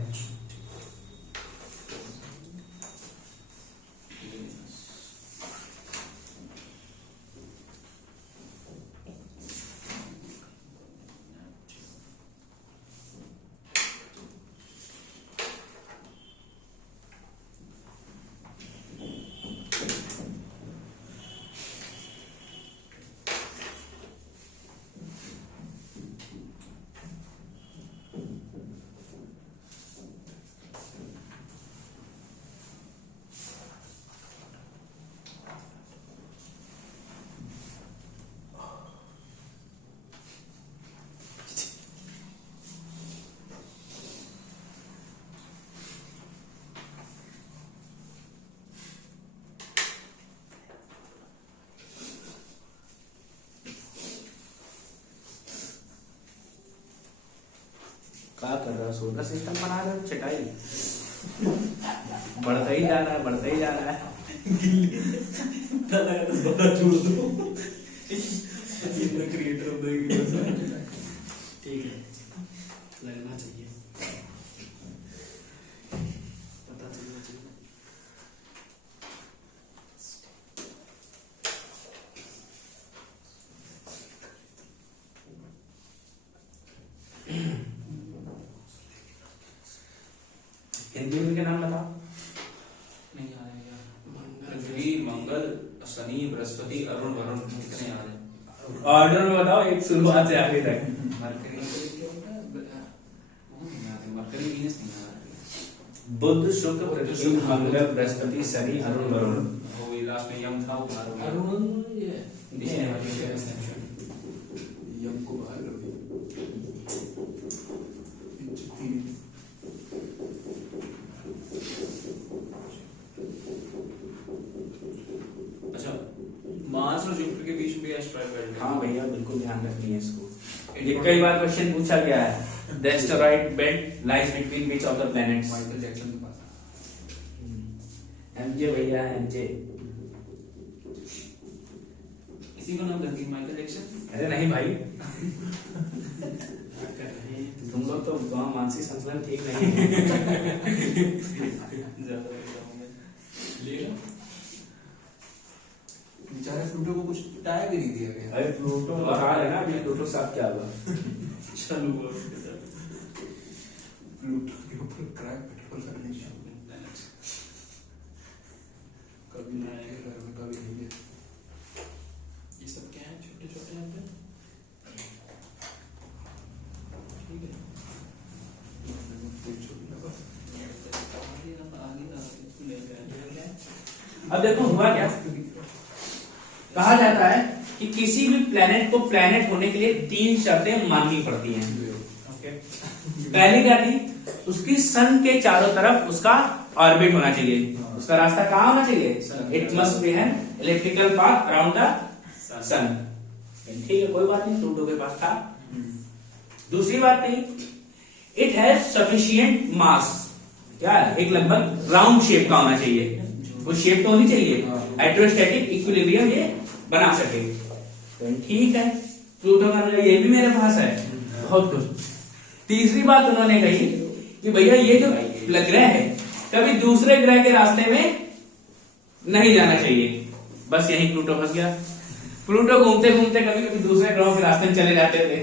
क्या कर रहा है, सोलर सिस्टम बना रहा है, चटाई बढ़ता ही जा रहा है, बढ़ता ही जा रहा है. क्रिएटर ऑफ द ठीक है, लगना चाहिए, पता चलना चाहिए. हिंदी में क्या नाम बताओ? नहीं याद है यार. पृथ्वी, मंगल, शनि, बृहस्पति, अरुण, वरुण, कितने याद है? ऑर्डर में बताओ, एक शुरुआत से आगे तक. मरकरी मरकरी वीनस नहीं याद है. बुध, शुक्र, पृथ्वी, मंगल, बृहस्पति, शनि, अरुण, वरुण. वो लास्ट में यम था, वो बाहर हो गया. अरुण ये दिशा वाली यम को बाहर कर दिया. अच्छा, मार्स और जुपिटर के बीच में एस्टेरॉयड बेल्ट है. हाँ भैया, बिल्कुल ध्यान रखनी है इसको. ये कई बार क्वेश्चन पूछा गया है. The asteroid belt lies between which of the planets? Michael Jackson के पास. एमजे भैया, एमजे. इसी को नाम रखी माइकल जैक्सन. अरे नहीं भाई, क्या कर रहे हैं. तुम लोग तो वहाँ मानसिक संतुलन ठीक नहीं है. ज्यादा बताऊंगा. ले लो. बेचारे प्लूटो को कुछ टैग ही नहीं दिया गया. अरे प्लूटो बाहर है ना, अभी प्लूटो साथ क्या हुआ? चलो वो उसके साथ. प्लूटो के ऊपर क्रैक पेट्रोल करने की कभी नहीं है, घर में कभी नहीं है. ये सब क्या है, छोटे छोटे यहाँ पे. ठीक है. अब देखो हुआ क्या. कहा जाता है कि किसी भी प्लेनेट को प्लेनेट होने के लिए 3 शर्तें माननी पड़ती हैं. ओके. पहली क्या थी उसकी सन के चारों तरफ उसका ऑर्बिट होना चाहिए, उसका रास्ता कहाँ होना चाहिए, it must be an electrical path around the sun. ठीक है, कोई बात नहीं, प्लूटो के पास था। दूसरी बात थी, इट हैज सफिशिएंट मास, क्या है, एक लगभग राउंड शेप का होना चाहिए, वो शेप तो होनी चाहिए, हाइड्रोस्टैटिक इक्विलिब्रियम ये बना सके। तो ठीक है, प्लूटो का ये भी मेरे पास है, बहुत कुछ। तीसरी बात उन्होंने कही कि भैया ये जो ग्रह है कभी दूसरे ग्रह के रास्ते में नहीं जाना चाहिए। बस यही प्लूटो फंस गया। प्लूटो घूमते घूमते कभी कभी दूसरे ग्रहों के रास्ते में चले जाते थे।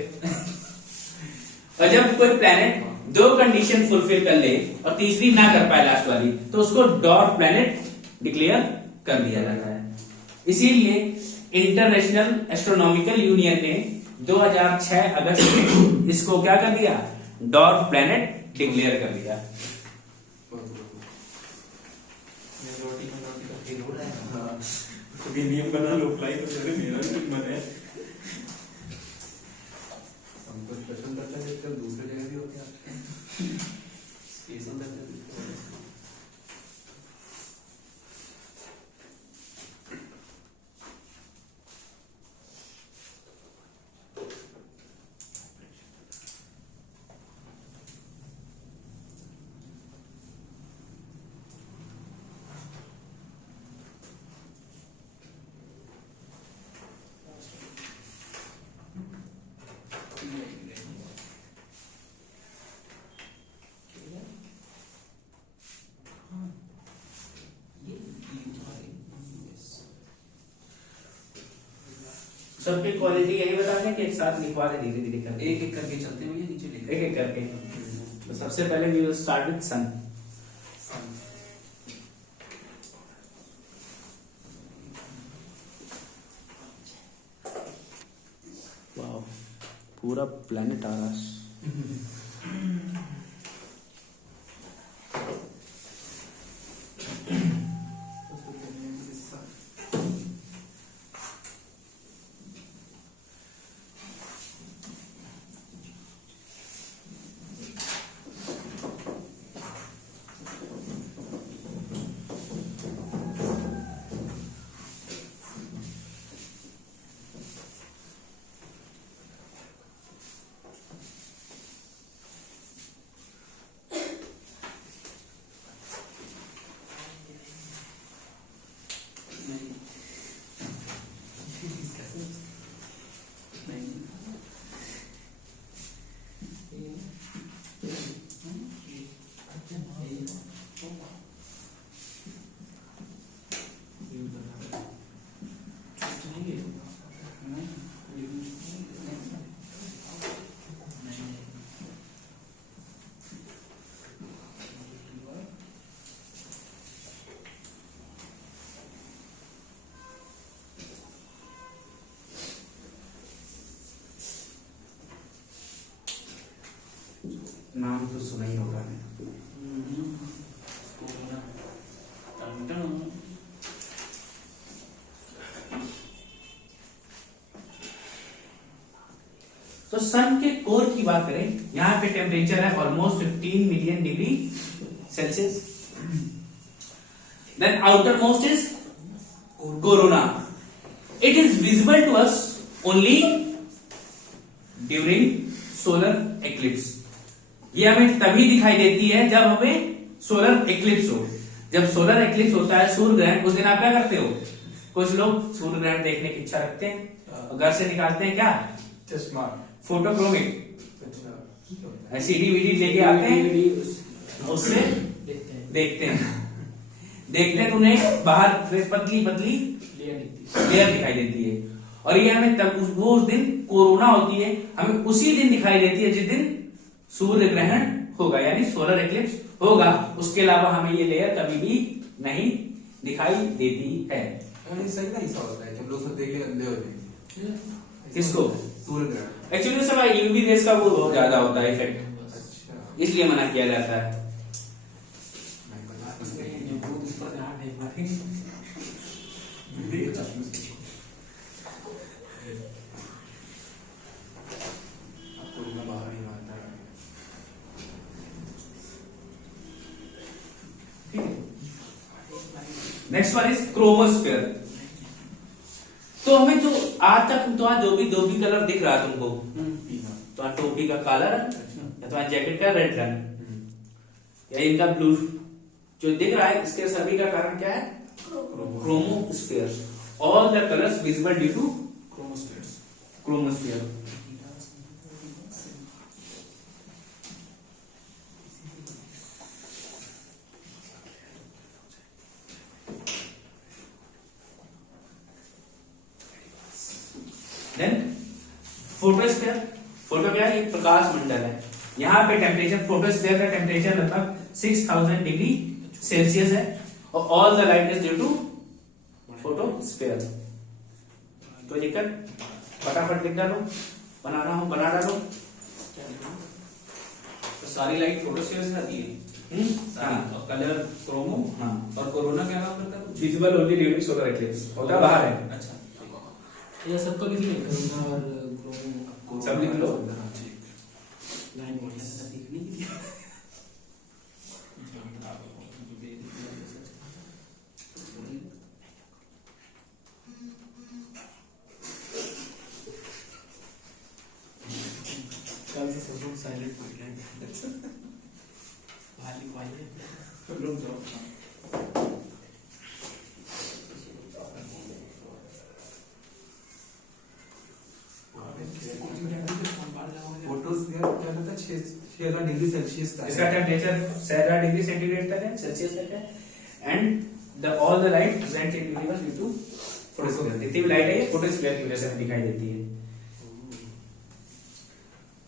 और जब कोई प्लेनेट दो कंडीशन फुलफिल कर ले और तीसरी ना कर पाए लास्ट वाली, तो उसको डॉर्फ प्लेनेट डिक्लेयर कर दिया जाता है। इसीलिए इंटरनेशनल एस्ट्रोनॉमिकल यूनियन ने 2006 अगस्त में इसको क्या कर दिया, डॉर्फ प्लेनेट डिक्लेयर कर दिया। नियम बना लो, अप्लाई तो करे, मेरा भी मन है। हमको स्पेशल दर्जा देते हैं, दूसरे जगह भी होते हैं स्पेशल दर्जा देते हैं। सबकी क्वालिटी यही बता दें कि एक साथ लिखवा दे, धीरे धीरे करके, एक एक करके चलते हुए नीचे लिख एक एक करके। तो सबसे पहले we will start with sun. Wow, पूरा प्लेनेट आ रहा है। नाम तो सुना ही होगा। तो सन के कोर की बात करें, यहां पे टेम्परेचर है almost 15 million degree Celsius. Then outer most is corona. It is visible to us only during solar eclipse. ये हमें तभी दिखाई देती है जब हमें सोलर एक्लिप्स हो। जब सोलर एक्लिप्स होता है, सूर्य ग्रहण, उस दिन आप क्या करते हो, कुछ लोग सूर्य ग्रहण देखने की इच्छा रखते हैं और घर से निकालते हैं क्या, चश्मा, फोटोक्रोमिक अच्छा, सीडी वीडी लेके आते हैं, उससे देखते हैं। देखते हैं तो उन्हें बाहर पतली पतली लेयर दिखाई देती है। और ये हमें तब वो उस दिन कोरोना होती है, हमें उसी दिन दिखाई देती है जिस दिन सूर्य ग्रहण होगा, यानी सोलर एक्लिप्स होगा। उसके अलावा हमें ये लेयर कभी भी नहीं दिखाई देती है। ये सही ना ऐसा होता है जब लोग सब देख के अंधे हो जाएंगे। किसको, सूर्य ग्रहण। एक्चुअली सब यूवी रेस का वो बहुत ज्यादा होता है इफेक्ट, अच्छा, इसलिए मना किया जाता है। Next one is chromosphere. तो हमें जो आज तक जो भी कलर दिख रहा है तुमको, तो टोपी का काला रंग या तुम्हारे जैकेट का रेड रंग या इनका ब्लू जो दिख रहा है, इसके सभी का कारण क्या है? Chromosphere. All the colours visible due to chromosphere. Then photosphere. Photo क्या है? ये प्रकाश मंडल है। यहाँ पे टेम्परेचर, फोटोस्फेयर का टेम्परेचर लगभग 6000 डिग्री सेल्सियस है और all the light is due to photosphere. तो दिक्कत फटाफट लिख डालो, बना डालो। तो सारी लाइट फोटोस्फीयर से आती है। हाँ। और कलर क्रोमो। हाँ। और कोरोना क्या काम करता है? Visible only during solar eclipse. होता बाहर है। अच्छा। ये सब तो लिख लें, करुणा और क्रोमो सब लिख लो। लाइन कल से सब साइलेंट हो गए। वाली वाली रुक जाओ। फोटोस्फीयर क्या कहता है? 6000 डिग्री सेल्सियस का इसका टेम्परेचर 6000 डिग्री सेंटीग्रेड तक है, सेल्सियस तक है। And the all the light present in universe due to photosphere. जितनी भी लाइट है ये फोटोस्फीयर की वजह से दिखाई देती है।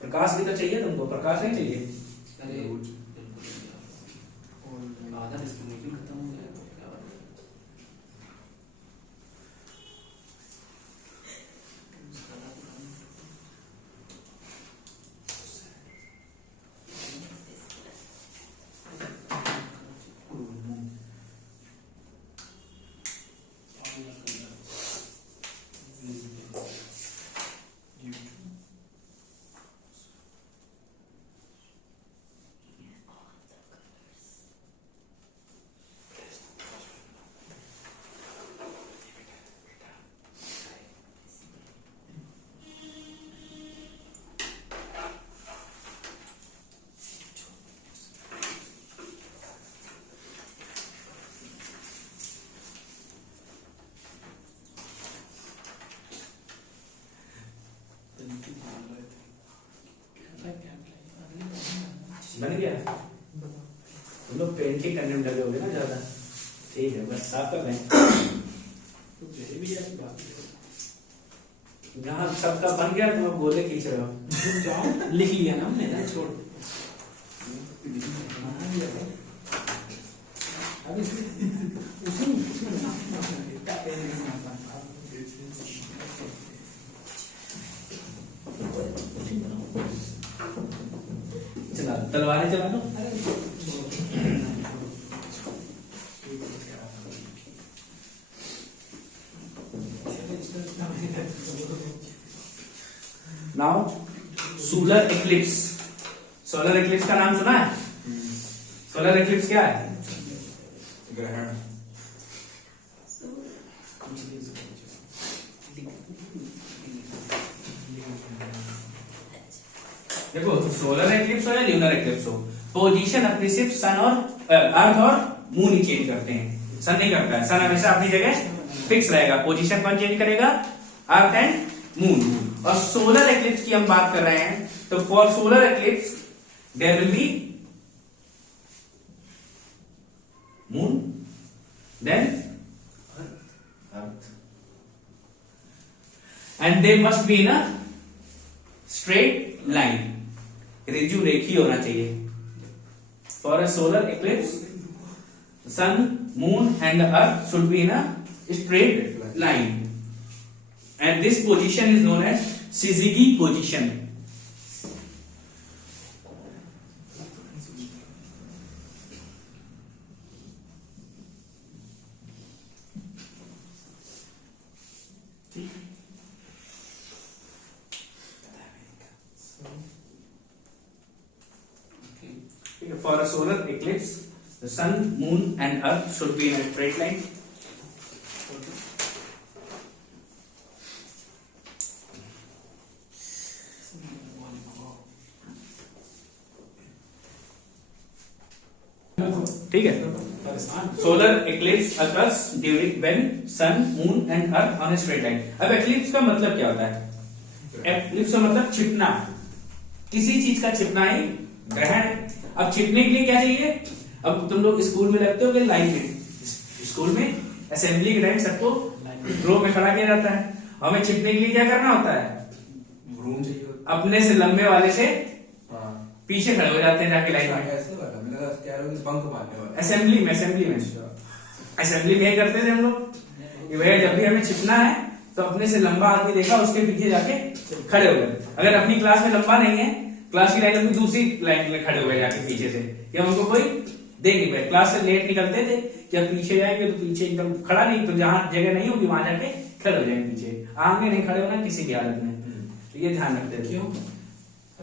प्रकाश भी तो चाहिए तुमको, प्रकाश नहीं चाहिए? अरे आधा डिस्कनेक्टिंग खत्म हो गया तो क्या बात है? बन गया? तुम लोग पेंटिंग करने में लगे होगे ना ज्यादा। ठीक है, बस साफ कर लें। तो मेरी भी ऐसी बात जहाँ सबका बन गया तो अब गोले खींच रहे हो। है। जाओ लिख लिया ना हमने ना, छोड़। अब चला तलवारें चला दो। Now solar eclipse. Solar eclipse का नाम सुना है? सोलर एक्लिप्स क्या है? ग्रहण। देखो, सोलर एक्लिप्स हो या ल्यूनर एक्लिप्स हो, पोजीशन अपनी सिर्फ सन और अर्थ और मून ही चेंज करते हैं। सन नहीं करता है। सन हमेशा अपनी जगह फिक्स रहेगा। पोजीशन कौन चेंज करेगा? Earth and moon. और सोलर एक्लिप्स की हम बात कर रहे हैं, तो for solar eclipse there will be moon then earth and they must be in a straight line. ऋजु रेखी होना चाहिए। For a solar eclipse sun, moon and earth should be in a straight line and this position is known as syzygy position. For a solar eclipse, the sun, moon, and earth should be in a straight line, ठीक है। Solar eclipse occurs during when sun moon and Earth on a straight line. अब eclipse का मतलब क्या होता है? Eclipse का मतलब छिपना, किसी चीज का छिपना ही ग्रहण है। अब छिपने के लिए क्या चाहिए? अब तुम लोग स्कूल में लगते हो लाइन में, स्कूल में असेंबली के टाइम सबको रो में खड़ा किया जाता है। हमें छिपने के लिए क्या करना होता है? रूम चाहिए। अपने से लंबे वाले से हाँ। पीछे खड़े हो जाते हैं जाके लाइन में। ऐसे वाला मैंने कहा कह रहा हूँ कि बंक मारने वाला। असेंबली में असेंबली में यही करते थे हम लोग कि भैया जब भी हमें छिपना है तो अपने से लंबा आदमी देखा उसके पीछे जाके खड़े हो गए। अगर अपनी क्लास में लंबा नहीं है, क्लास की लाइन में दूसरी लाइन में खड़े हो गए जाके पीछे से, या उनको कोई देख नहीं पाए। क्लास से लेट निकलते थे, जब पीछे जाएंगे तो पीछे एकदम खड़ा नहीं, तो जहां जगह नहीं होगी वहां जाके खड़े हो जाएंगे पीछे। आगे नहीं खड़े होना किसी भी हालत में, तो ये ध्यान रखते थे। क्यों?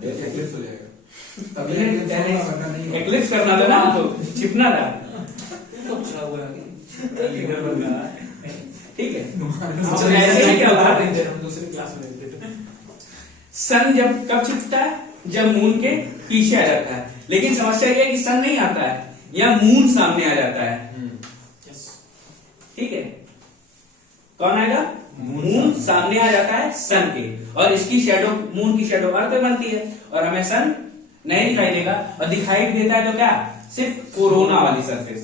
एक्लिप्स हो जाएगा। तभी एक्लिप्स करना था ना, तो छिपना था। ठीक है। तो ऐसे ही क्या होता है? दूसरी क्लास में सन जब कब छिपता है? जब मून के पीछे आ जाता है। लेकिन समस्या यह है कि सन नहीं आता है, या मून सामने आ जाता है। ठीक है, कौन आएगा? मून सामने आ जाता है सन के, और इसकी शेडो, मून की शेडो अर्थ पे बनती है, और हमें सन नहीं दिखाई देगा। और दिखाई देता है तो क्या? सिर्फ कोरोना वाली सरफेस।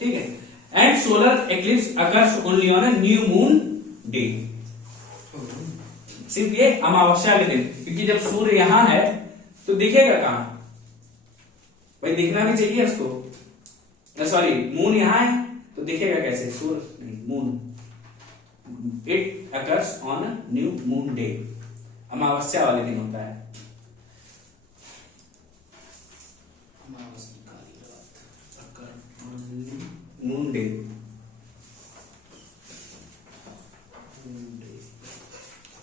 ठीक है। And solar eclipse occurs only on a new moon day. सिर्फ ये अमावस्या के दिन, क्योंकि जब सूर्य यहां है तो दिखेगा कहां भाई? दिखना भी चाहिए उसको। सॉरी, मून यहां है तो दिखेगा कैसे? सूर्य नहीं, moon. It occurs on a new moon day, अमावस्या वाले दिन होता है। Moon day.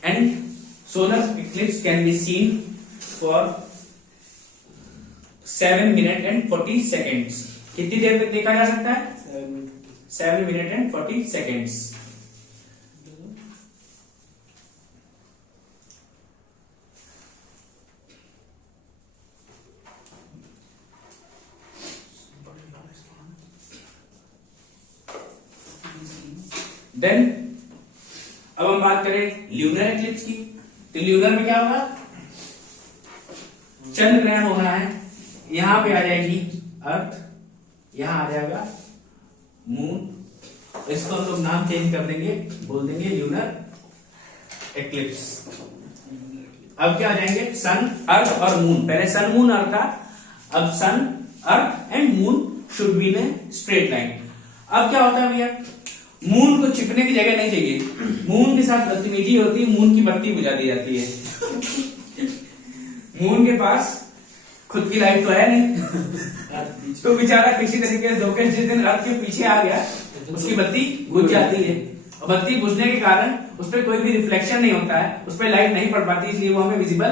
And solar eclipse can be seen for 7 minutes and 40 seconds. कितनी देर तक देखा जा सकता है? 7 minutes and 40 seconds. Then अब हम बात करें ल्यूनर एक्लिप्स की, तो ल्यूनर में क्या होगा? चंद्र ग्रहण हो रहा है, यहां पे आ जाएगी अर्थ, यहां आ जाएगा मून। इसको हम लोग नाम चेंज कर देंगे, बोल देंगे ल्यूनर एक्लिप्स। अब क्या आ जाएंगे? सन, अर्थ और मून। पहले सन मून अर्थ था, अब sun earth and moon should be in straight line. अब क्या होता है भैया? मून को छिपने की जगह नहीं चाहिए। मून के साथ बदतमीजी होती है, मून की बत्ती बुझा दी जाती है। मून के पास खुद की लाइट तो है नहीं, तो बेचारा किसी तरीके से धोखे जिस दिन अर्थ के पीछे आ गया उसकी बत्ती बुझ जाती है, और बत्ती बुझने के कारण उस पर कोई भी रिफ्लेक्शन नहीं होता है, उस पर लाइट नहीं पड़ पाती, इसलिए वो हमें विजिबल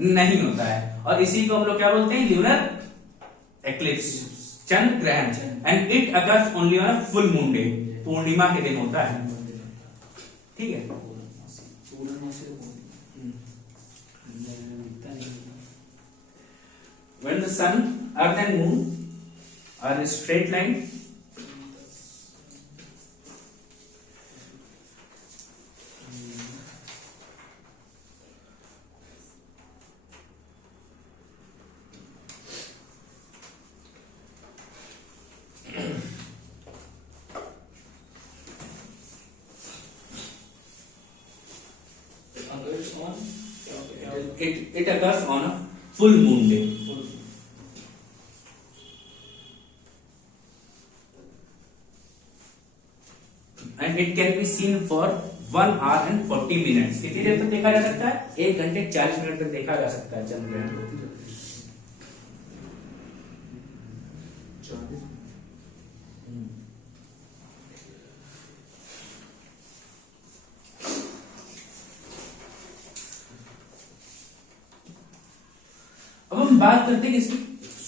नहीं होता है। और इसी को हम लोग क्या बोलते हैं? ल्यूनर एक्लिप्स, चंद्र ग्रहण। And it occurs only on a full moon day, पूर्णिमा के दिन होता है। ठीक है। When the sun, earth and moon are in a straight line, it occurs on a full moon day. And it can be seen for 1 hour and 40 minutes. कितनी देर तक देखा जा सकता है? 1 घंटे 40 मिनट तक देखा जा सकता है चंद्र ग्रहण को। अब हम बात करते हैं किसकी?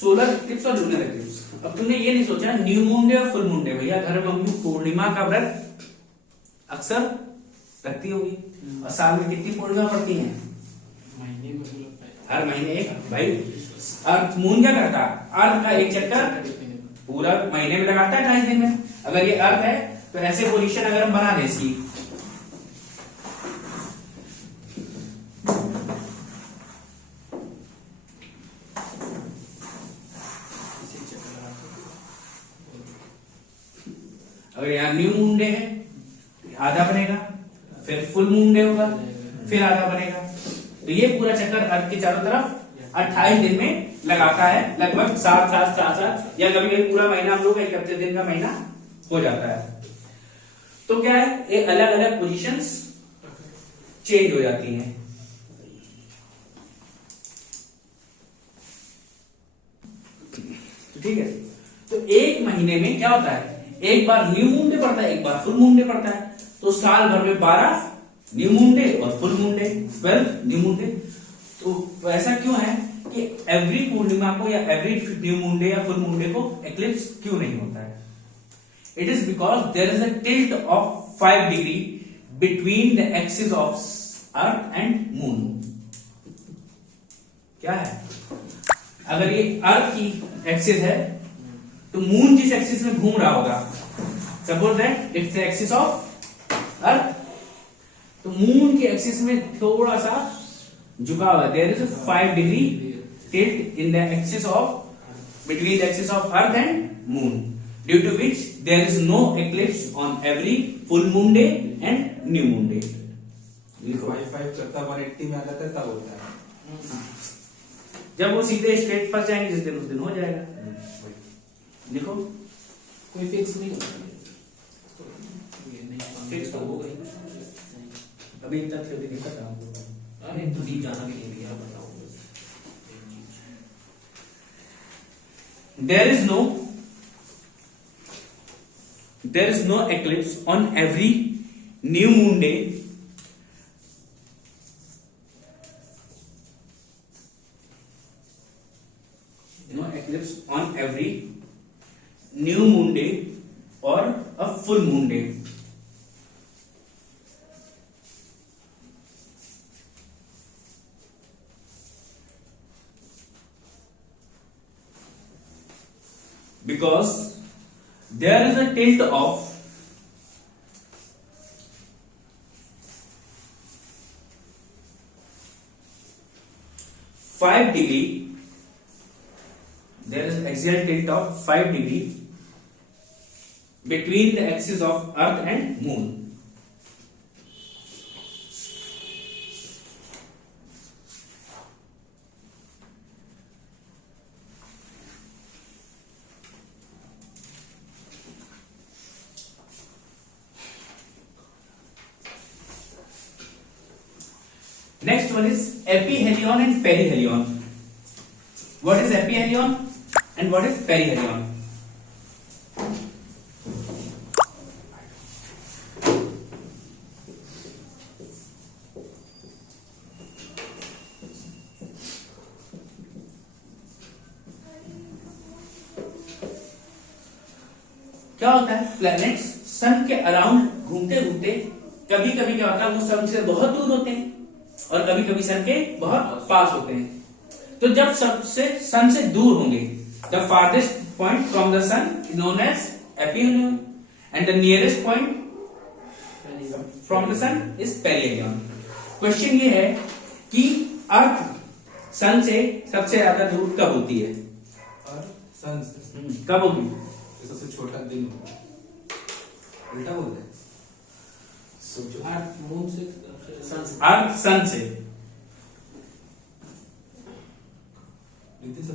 सोलर एक्लिप्स और लूनर एक्लिप्स। अब तुमने ये नहीं सोचा न्यू मून डे और फुल मून डे। भैया घर में मम्मी पूर्णिमा का व्रत अक्सर रखती होगी, और साल में कितनी पूर्णिमा पड़ती हैं? महीने में हर महीने एक। भाई अर्थ मून क्या करता है, अर्थ का एक चक्कर पूरा महीने में लगाता है 28 दिन में। अगर ये अर्थ है तो ऐसे पोजीशन अगर हम बना दें इसकी, अगर यहाँ न्यू मून डे है आधा बनेगा, फिर फुल मून डे होगा, फिर आधा बनेगा। तो ये पूरा चक्कर अर्थ के चारों तरफ 28 दिन में लगाता है, लगभग 7 या कभी कभी पूरा महीना हम लोग 31 दिन का महीना हो जाता है। तो क्या है, ये अलग अलग पोजीशंस चेंज हो जाती हैं। ठीक है, तो एक महीने में क्या होता है, एक बार न्यू मून डे पड़ता है, एक बार फुल मून डे पड़ता है। तो साल भर में 12 न्यू मून डे और full moon day, 12 new moon day. तो ऐसा क्यों है कि एवरी पूर्णिमा को या एवरी न्यू मून डे या फुल मून डे को एक्लिप्स क्यों नहीं होता है? It is because there is a tilt of 5 degree between the axis of Earth and moon. क्या है, अगर ये अर्थ की एक्सिस है तो मून जिस एक्सिस में घूम रहा होगा, suppose that it's the axis of अर्थ, तो मून के एक्सिस में थोड़ा सा झुका हुआ है, there is 5 degree tilt in the axis of between the axis of Earth and moon, due to which there is no eclipse on every full moon day and new moon day. 5 करता 180 में आ जाता है तब होता है। जब वो सीधे स्ट्रेट पर जाएंगे जिस दिन उस दिन हो जाएगा। देखो कोई फिक्स नहीं होता, ये नहीं फिक्स तो हो गई, अभी तक से नहीं पता हमको। अरे तो डीप जाना भी नहीं भैया, बताओ। there is no eclipse on every new moon day no eclipse on every new moon day or a full moon day. Because there is a tilt of 5 degree, there is axial tilt of 5 degree between the axis of earth and moon. Next one is epihelion and perihelion. What is epihelion and what is perihelion? क्या होता है, planets सन के around घूमते घूमते कभी कभी क्या होता है, वो सन से बहुत दूर होते हैं और कभी कभी सन के बहुत पास होते हैं। तो जब सबसे सन से दूर होंगे, the farthest point from the sun is known as aphelion and the nearest point from the sun is perihelion. Question ये है कि अर्थ सन से सबसे ज्यादा दूर कब होती है? और सन से कब होगी? सबसे छोटा दिन होता है, उल्टा बोलते हैं। अर्थ मून से सन से, अर्थ सन से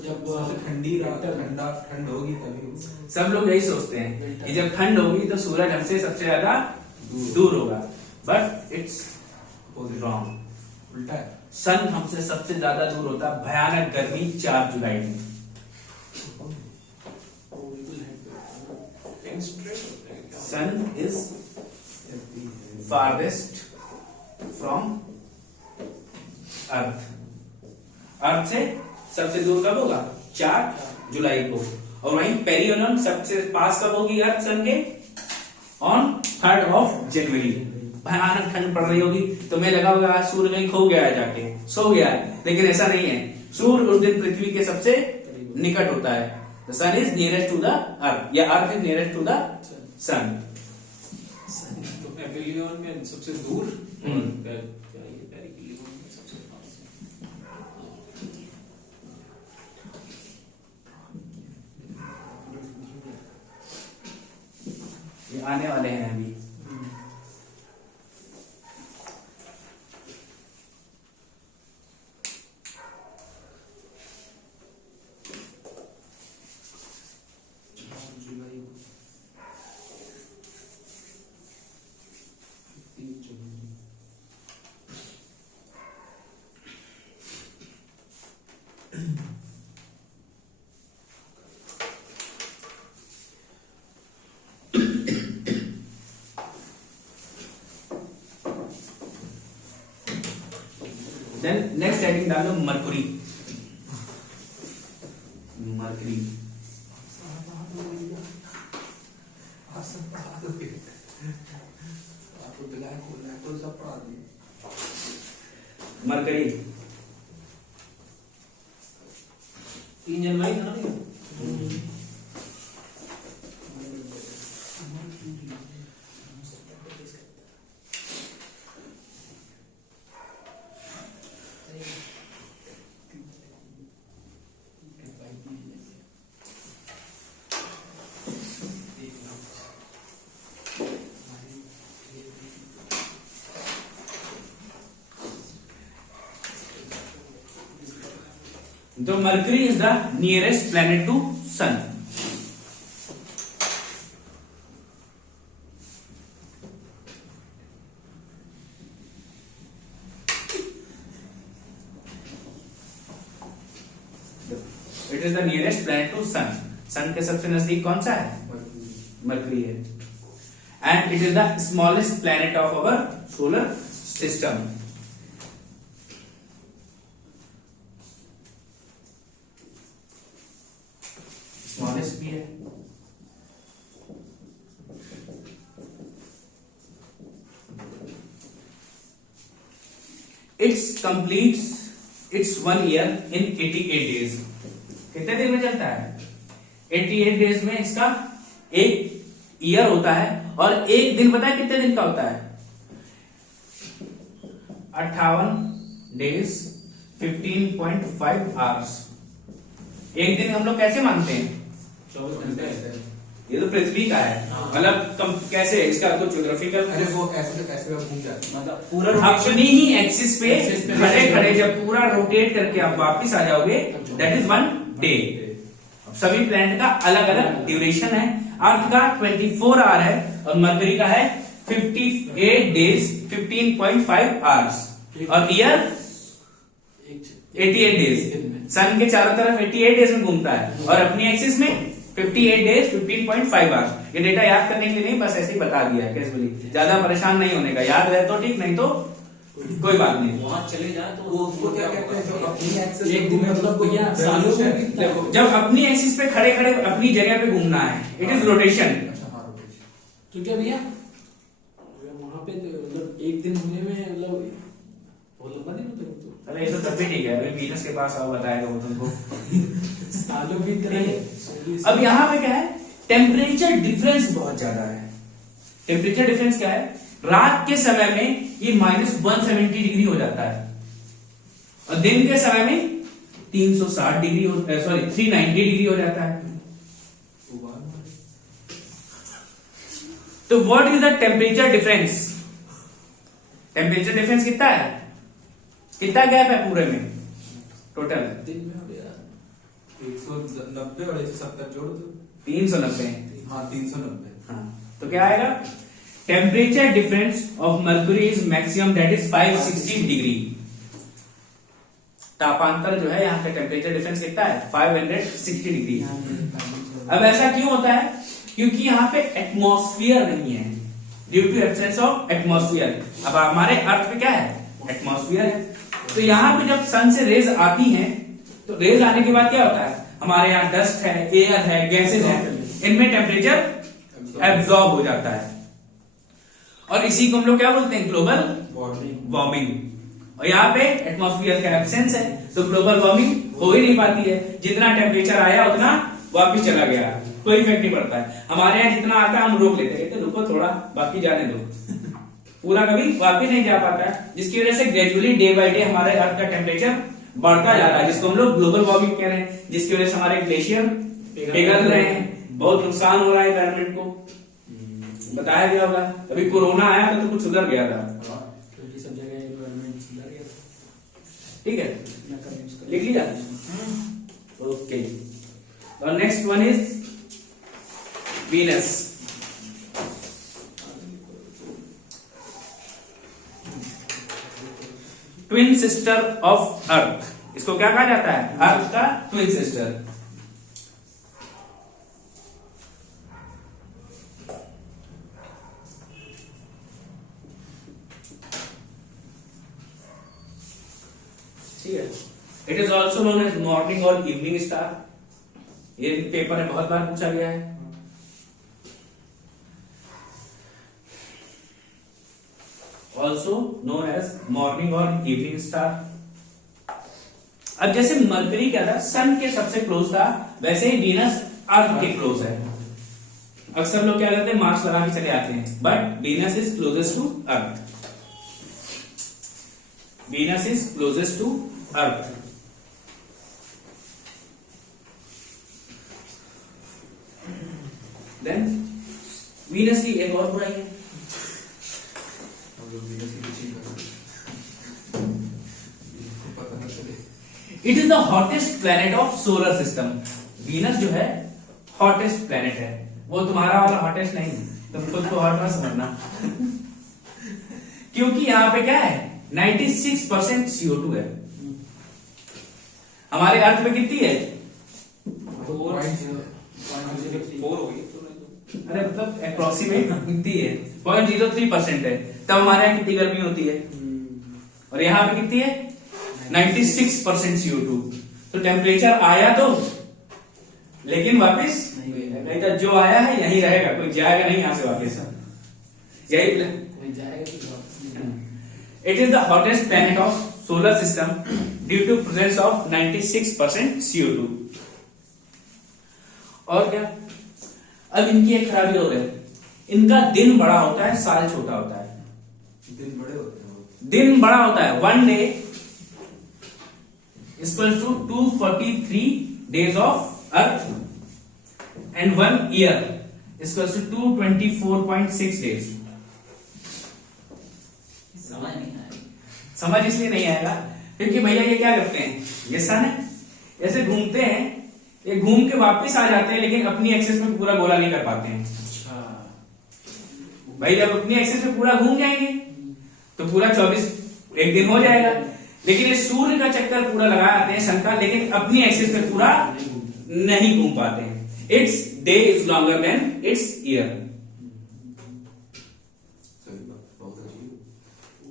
जब ठंडी रात ठंड होगी तभी। सब लोग यही सोचते हैं कि जब ठंड होगी तो सूरज हमसे सबसे ज्यादा दूर होगा, बट इट्स रॉन्ग, उल्टा है। सन हमसे सबसे ज्यादा दूर होता है भयानक गर्मी 4 जुलाई में। सन इज farthest from अर्थ। अर्थ से सबसे दूर कब होगा? 4 जुलाई को। और वहीं पेरिहेलियन सबसे पास कब होगी अर्थ सन के? On 3rd of January। भयानक ठंड पड़ रही होगी, तुम्हें लगा होगा आज सूर्य कहीं खो गया है, जाके सो गया है, लेकिन ऐसा नहीं है। सूर्य उस दिन पृथ्वी के सबसे निकट होता है। The sun is nearest to the earth, या earth is nearest to the sun. तो एपिलियन में सबसे दूर और क्या ये पेरिकिलियन में सबसे पास। ये आने वाले हैं अभी। देन नेक्स्ट हेडिंग डाल दो मरकुरी। मरकरी मरकरी 3 जनवरी था ना ये? तो Mercury is the nearest planet to sun. It is the nearest planet to sun. Sun के सबसे नजदीक कौन सा है? मरकरी है। And it is the smallest planet of our solar system. Smallest भी है। Its completes its 1 year in 88 days। कितने दिन में चलता है? 88 डेज में इसका एक ईयर होता है। और एक दिन पता है कितने दिन का होता है? 58 डेज 15.5 आवर्स। एक दिन हम लोग कैसे मानते हैं? 24 घंटे। ये तो पृथ्वी का है, मतलब कैसे इसका कुछ ज्योग्राफिकल। अरे वो ऐसे कैसे घूम जाते मतलब पूरा अपनी ही एक्सिस पे खड़े खड़े जब पूरा रोटेट करके आप वापिस आ जाओगे, दैट इज 1 डे। सभी प्लैनेट का अलग अलग ड्यूरेशन है। अर्थ का 24 आवर है और मरकरी का है 58 डेज 15.5 आवर्स और ईयर 88 डेज। सन के चारों तरफ 88 डेज में घूमता है और अपनी एक्सिस में 58 डेज 15.5 आवर्स। ये डेटा याद करने के लिए नहीं, बस ऐसे ही बता दिया है कैजुअली, ज्यादा परेशान नहीं होने का। याद रहे तो ठीक, नहीं तो कोई बात नहीं। वहां चले जाए तो वो उसको क्या कहते हैं, जो अपनी एक्सेस एक दिन मतलब भैया सालों में देखो, जब अपनी एक्सिस पे खड़े खड़े अपनी जगह पे घूमना है, इट इज रोटेशन। तो क्या भैया वहां पे मतलब एक दिन होने में मतलब बहुत लंबा दिन होता है तो। अरे ये तो तब भी ठीक है, अभी वीनस के पास आओ बताएगा वो तुमको। सालों की तरह अब यहाँ पे क्या है? टेम्परेचर डिफरेंस बहुत ज्यादा है। टेम्परेचर डिफरेंस क्या है? रात के समय में ये -170 डिग्री हो जाता है और दिन के समय में 360 डिग्री 390 डिग्री हो जाता है। तो what is the temperature difference? Temperature difference कितना है? कितना गैप है पूरे में टोटल? दिन में हो गया 190 और 170 जोड़ दो। 390। हाँ 390। हाँ, तो क्या आएगा? Temperature difference of Mercury is maximum, that is 560 degree. तापांतर जो है यहाँ का टेम्परेचर डिफरेंस कितना है? 560 डिग्री। अब ऐसा क्यों होता है? क्योंकि यहाँ पे एटमॉस्फेयर नहीं है, due to absence of atmosphere. अब हमारे अर्थ पे क्या है? एटमॉस्फेयर है। तो यहाँ पे जब सन से रेज आती हैं, तो रेज आने के बाद क्या होता है? हमारे यहाँ डस्ट है, एयर है, गैसेज है, इनमें टेम्परेचर एब्जॉर्ब हो जाता है। और इसी को हम लोग क्या बोलते हैं, ग्लोबल वार्मिंग। वार्मिंग। और यहाँ पे एटमॉस्फेयर का एब्सेंस है, तो ग्लोबल वार्मिंग हो ही नहीं पाती है। जितना टेम्परेचर आया उतना वापिस चला गया, कोई इफेक्ट नहीं पड़ता है। हमारे यहाँ जितना आता है हम रोक लेते हैं, रुको थोड़ा बाकी जाने दो, पूरा कभी वापिस नहीं जा पाता है, जिसकी वजह से ग्रेजुअली डे बाय डे हमारे अर्थ का टेम्परेचर बढ़ता जा रहा है, जिसको हम लोग ग्लोबल वार्मिंग कह रहे हैं, जिसकी वजह से हमारे ग्लेशियर पिघल रहे हैं, बहुत नुकसान हो रहा है एनवायरमेंट को। बताया गया होगा, अभी कोरोना आया था तो कुछ सुधर गया था, क्योंकि सब जगह एनवायरनमेंट सुधर गया था। ठीक है, इतना कम यूज कर लिख लिया। ओके, और next one is Venus. Twin sister of earth, इसको क्या कहा जाता है, अर्थ का ट्विन सिस्टर। ठीक है, it is also known as morning और इवनिंग स्टार, ये पेपर में बहुत बार पूछा गया है। ऑल्सो नोन एज मॉर्निंग और इवनिंग स्टार। अब जैसे मरकरी क्या था, सन के सबसे क्लोज था, वैसे ही वीनस अर्थ के क्लोज है। अक्सर लोग क्या करते हैं, मार्क्स लगा के चले आते हैं, but Venus is closest to Earth. Venus is closest to Earth. Then Venus की एक और बुराई है, हम लोग वीनस की कुछ ही करते हैं, पता न चले। It is the hottest planet of solar system. Venus जो है हॉटेस्ट प्लेनेट है, वो तुम्हारा वाला हॉटेस्ट नहीं, तुम खुद को हॉट मत समझना। क्योंकि यहाँ पे क्या है, 96% CO2 है। हमारे अर्थ में कितनी है, 4 हो गई तो अरे मतलब अप्रोक्सीमेट कितनी है, 0.03% है। तब हमारे यहाँ कितनी गर्मी होती है, और यहाँ पे कितनी है, 96% CO2। तो टेम्परेचर आया तो, लेकिन वापस नहीं था, जो आया है यही रहेगा, कोई जाएगा नहीं यहाँ से वापस, यही कोई जाएगा तो वापस नहीं। It is the hottest planet of solar system due to presence of 96% CO2। और क्या, अब इनकी एक खराबी और है, इनका दिन बड़ा होता है, साल छोटा होता है। दिन बड़े होते हैं वो। दिन बड़ा होता है, 1 day equals to 243 days of Earth, and 1 year equals to 224.6 days. समझ नहीं आया। समझ इसलिए नहीं आएगा क्योंकि भैया ये क्या करते हैं, ये सन है, ऐसे घूमते हैं, ये घूम के वापस आ जाते हैं, लेकिन अपनी एक्सेस में पूरा गोला नहीं कर पाते हैं। भाई जब अपनी एक्सेस में पूरा घूम जाएंगे तो पूरा 24 एक दिन हो जाएगा, लेकिन ये सूर्य का चक्कर पूरा लगा आते हैं सन का, लेकिन अपनी एक्सेस में पूरा नहीं घूम पाते हैं। It's day is longer than it's year. सही बात, बहुत अच्छी।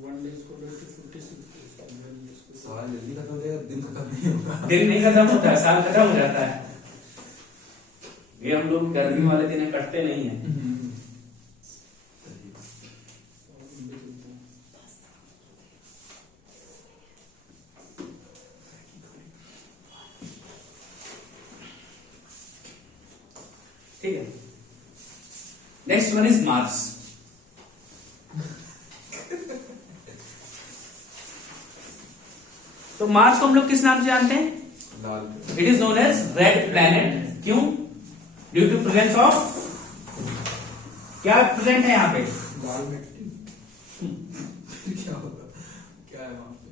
1 day को 56 साल जल्दी खत्म हो जाएगा, दिन खत्म नहीं होगा। दिन नहीं खत्म होता है, साल खत्म हो जाता है। ये हम लोग गर्मी वाले दिन कटते नहीं है। ठीक है, नेक्स्ट वन इज मार्स। तो मार्स को हम लोग किस नाम से जानते हैं, लाल। It is known as red planet. क्यों, ड्यू टू प्रेजेंस ऑफ, क्या प्रेजेंट है यहाँ पे, लाल मिट्टी। क्या होगा, क्या है वहां पे?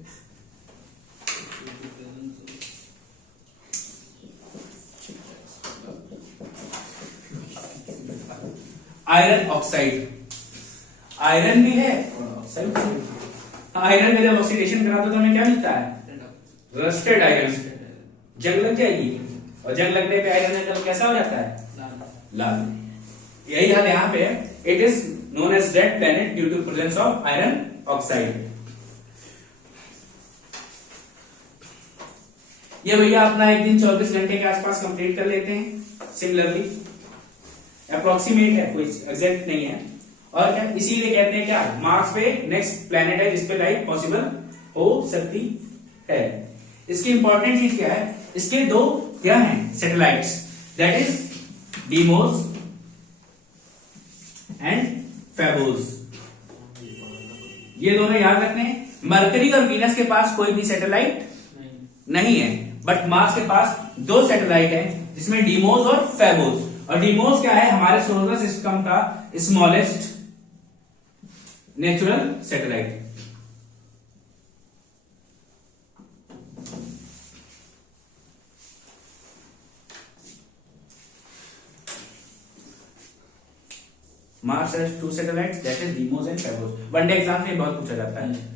Iron oxide. आयरन भी है और ऑक्साइड भी है। आयरन में जब ऑक्सीडेशन कराते तो हमें क्या मिलता है, रस्टेड आयरन। जंग लग जाएगी, और जंग लगने पे आयरन का कलर कैसा हो जाता है, लाल। यही हाल यहाँ पे है, it is known as red planet due to presence of iron oxide. ये भैया अपना एक दिन 24 घंटे के आसपास कंप्लीट कर लेते हैं। सिमिलरली अप्रोक्सीमेट है, कोई एग्जैक्ट नहीं है। और क्या, इसीलिए कहते हैं क्या, मार्स पे नेक्स्ट प्लेनेट है जिसपे लाइफ पॉसिबल हो सकती है। इसकी इंपॉर्टेंट चीज क्या है, इसके दो क्या हैं satellites, that is Deimos and Phobos. ये दोनों याद रखने हैं। मरकरी और वीनस के पास कोई भी सैटेलाइट नहीं है, बट मार्स के पास दो सैटेलाइट है जिसमें डीमोस और फेबोस। और डीमोस क्या है, हमारे सोलर सिस्टम का smallest natural satellite. Mars has two satellites that is Deimos and Phobos. One day exam में बहुत पूछा जाता है।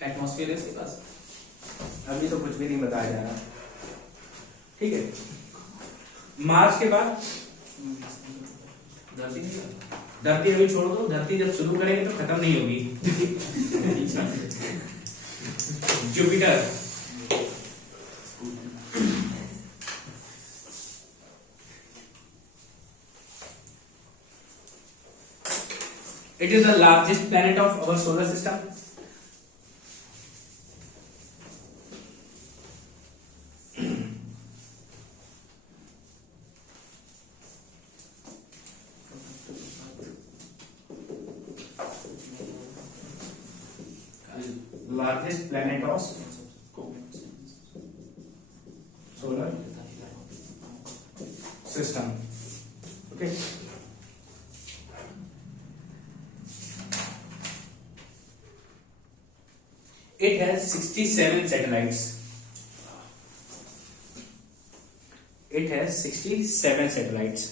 एटमॉस्फेयर है इसके पास। अभी तो कुछ भी नहीं बताया जा रहा, ठीक है। मार्स के बाद धरती नहीं है? धरती अभी छोड़ दो, धरती जब शुरू करेंगे तो खत्म नहीं होगी। Jupiter, it is the largest planet of our solar system. Largest planet of solar system. Okay. It has 67 satellites. It has 67 satellites.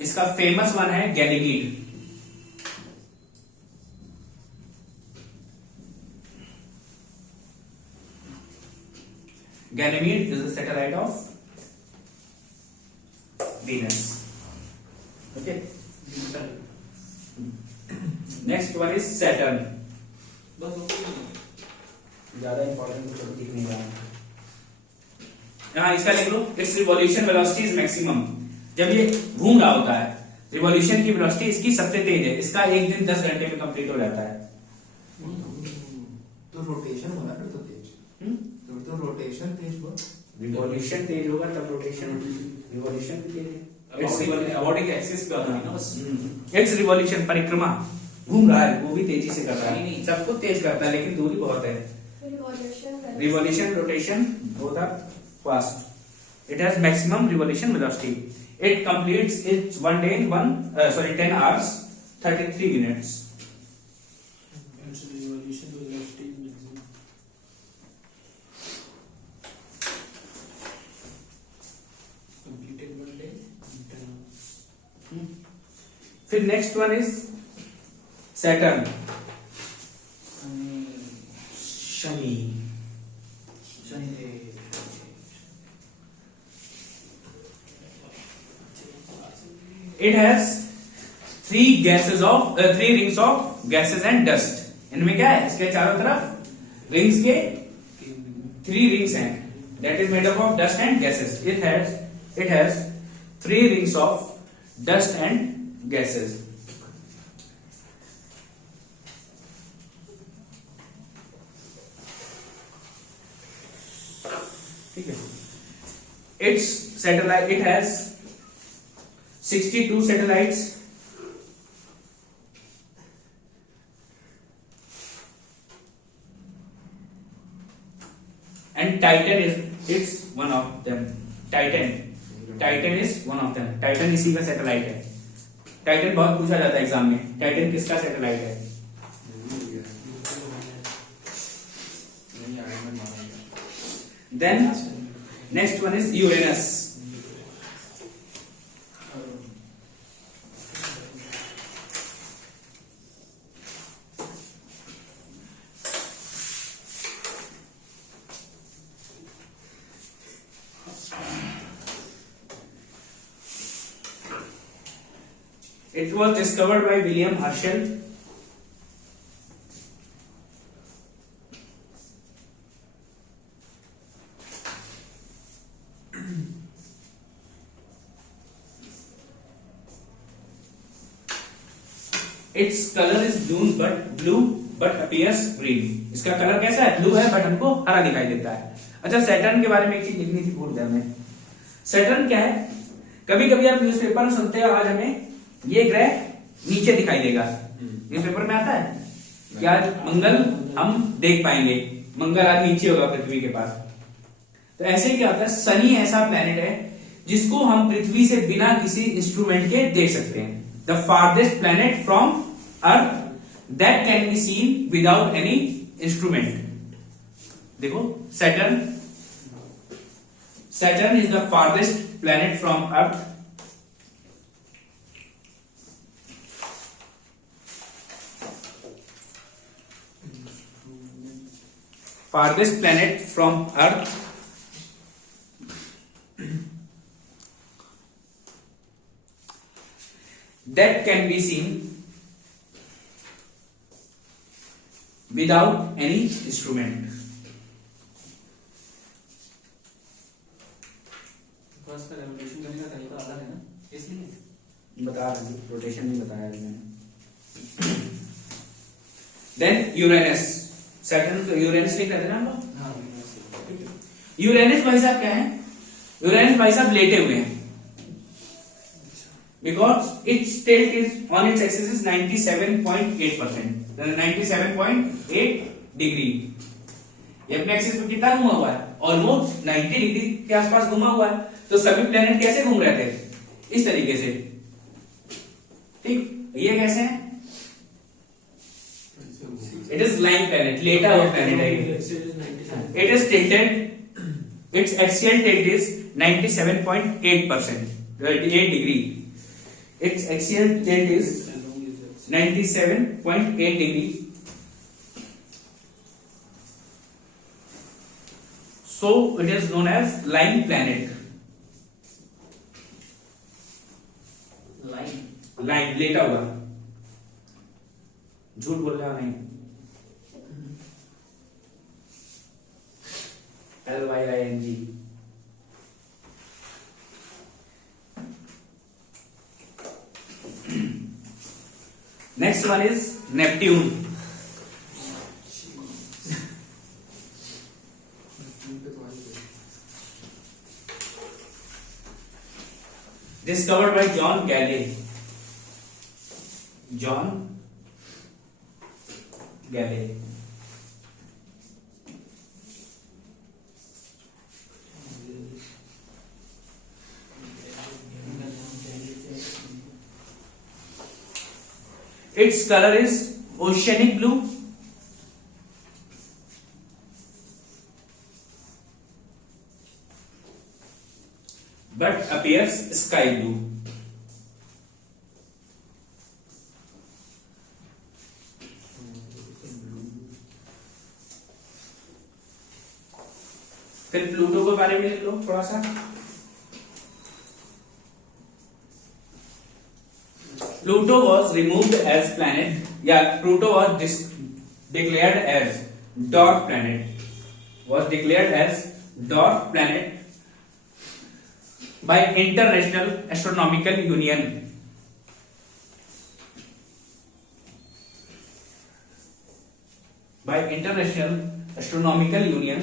इसका फेमस वन है Ganymede. Ganymede is a satellite of Venus. Okay. Next one is Saturn. बस हो गया। ज्यादा important कुछ दिख नहीं रहा। यहाँ इसका लिख लो, its revolution velocity is maximum. जब ये घूम रहा होता है, रिवॉल्यूशन की वेलोसिटी इसकी सबसे तेज है। इसका एक दिन 10 घंटे में कंप्लीट हो जाता है। तो रोटेशन होना फिर तो तेज, तो रोटेशन तेज हुआ। रिवॉल्यूशन तेज होगा तब रोटेशन, रिवॉल्यूशन भी तेज है। अबाउट एक्सिस पे होता है ना बस। इट्स रिवॉल्यूशन, परिक्रमा घूम रहा है, वो भी तेजी से कर रहा है। नहीं, नहीं। सब कुछ तेज करता है लेकिन दूरी बहुत है। Revolution, rotation both are fast. It has maximum revolution velocity. It completes its 1 day in 10 hours 33 minutes. फिर next one is Saturn, Shani. It has 3 rings of gases and dust. इनमें क्या है, इसके चारों तरफ रिंग्स के 3 rings हैं, that is made up of dust and gases. It has 3 rings of dust and gases. ठीक है। Its satellite, it has 62 satellites. And Titan is one of them. Titan is one of them. Titan इसी का satellite है। Titan बहुत पूछा जाता है exam में, टाइटन किसका सैटेलाइट है? Then next one is Uranus. It was discovered by William Herschel. Its color is blue but appears green. इसका कलर कैसा है? ब्लू है बट हमको हरा दिखाई देता है। अच्छा, सैटर्न के बारे में एक चीज लिखनी थी, भूल गया मैं। सैटर्न क्या है? कभी कभी आप न्यूज़पेपर में सुनते हो आज हमें ये ग्रह नीचे दिखाई देगा, न्यूज़पेपर में आता है कि आज मंगल हम देख पाएंगे, मंगल आज नीचे होगा पृथ्वी के पास। तो ऐसे क्या होता है, शनि ऐसा प्लेनेट है जिसको हम पृथ्वी से बिना किसी इंस्ट्रूमेंट के देख सकते हैं। The farthest planet from earth that can be seen without any instrument. देखो, Saturn is the farthest planet from earth farthest planet from Earth that can be seen without any instrument. First का revolution करने का तरीका अलग है ना, इसलिए बता रहा हूँ, रोटेशन नहीं बताया मैंने। देन यूरेनस, सैटर्न को यूरेनस नहीं कहते ना हम लोग। हाँ, यूरेनस भाई साहब क्या है? यूरेनस भाई साहब लेटे हुए हैं, because it's tilt is on its axis is 97.8%, 97.8 degree. ये अपने एक्सिस पे कितना घुमा हुआ है? ऑलमोस्ट 90 डिग्री के आसपास घुमा हुआ है। तो सभी प्लेनेट कैसे घूम रहे थे? इस तरीके से, ठीक। ये कैसे है? इट इज लाइंग प्लेनेट, लेटा हुआ प्लेनेट है ये। It is tilted. Its axial tilt is 97.8%, 8 degree. Its axial tilt is 97.8 degree. So it is known as lying planet. Lying, लेटा हुआ, झूठ बोल रहा नहीं। LYING. Next one is Neptune. Discovered by John Galley. John Galley. Its color is oceanic blue. But appears sky blue. फिर Pluto के बारे में लिख लो थोड़ा सा। Pluto was removed as planet. Yeah, Pluto was declared as dwarf planet. Was declared as dwarf planet by International Astronomical Union. By International Astronomical Union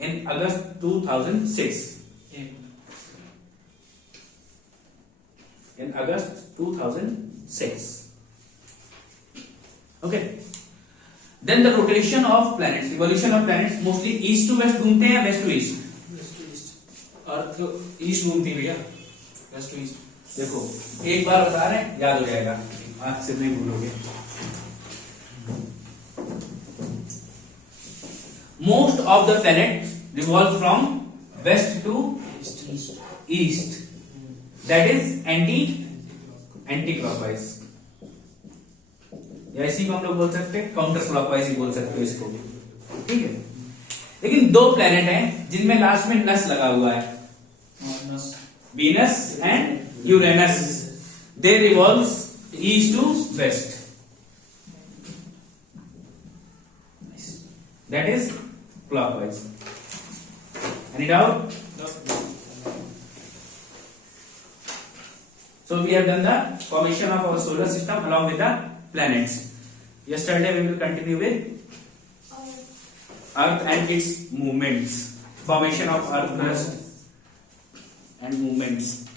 in August 2006. In August 2006. Okay. Then the rotation of planets, evolution of planets, mostly east to west घूमते हैं या west to east? Earth east घूमती है भैया, waste to east. देखो, एक बार बता रहे हैं, याद हो जाएगा, आज से नहीं भूलोगे। Most of the planets revolve from west to east. That is anti-clockwise, या इसी को हम लोग बोल सकते हैं काउंटर क्लॉकवाइज ही बोल सकते हो इसको, ठीक है। लेकिन दो प्लेनेट हैं जिनमें लास्ट में नस लगा हुआ है, Venus and Uranus. They revolve east to west. That is clockwise. Any doubt? So we have done the formation of our solar system along with the planets. Yesterday we will continue with Earth and its movements, formation of Earth crust and movements.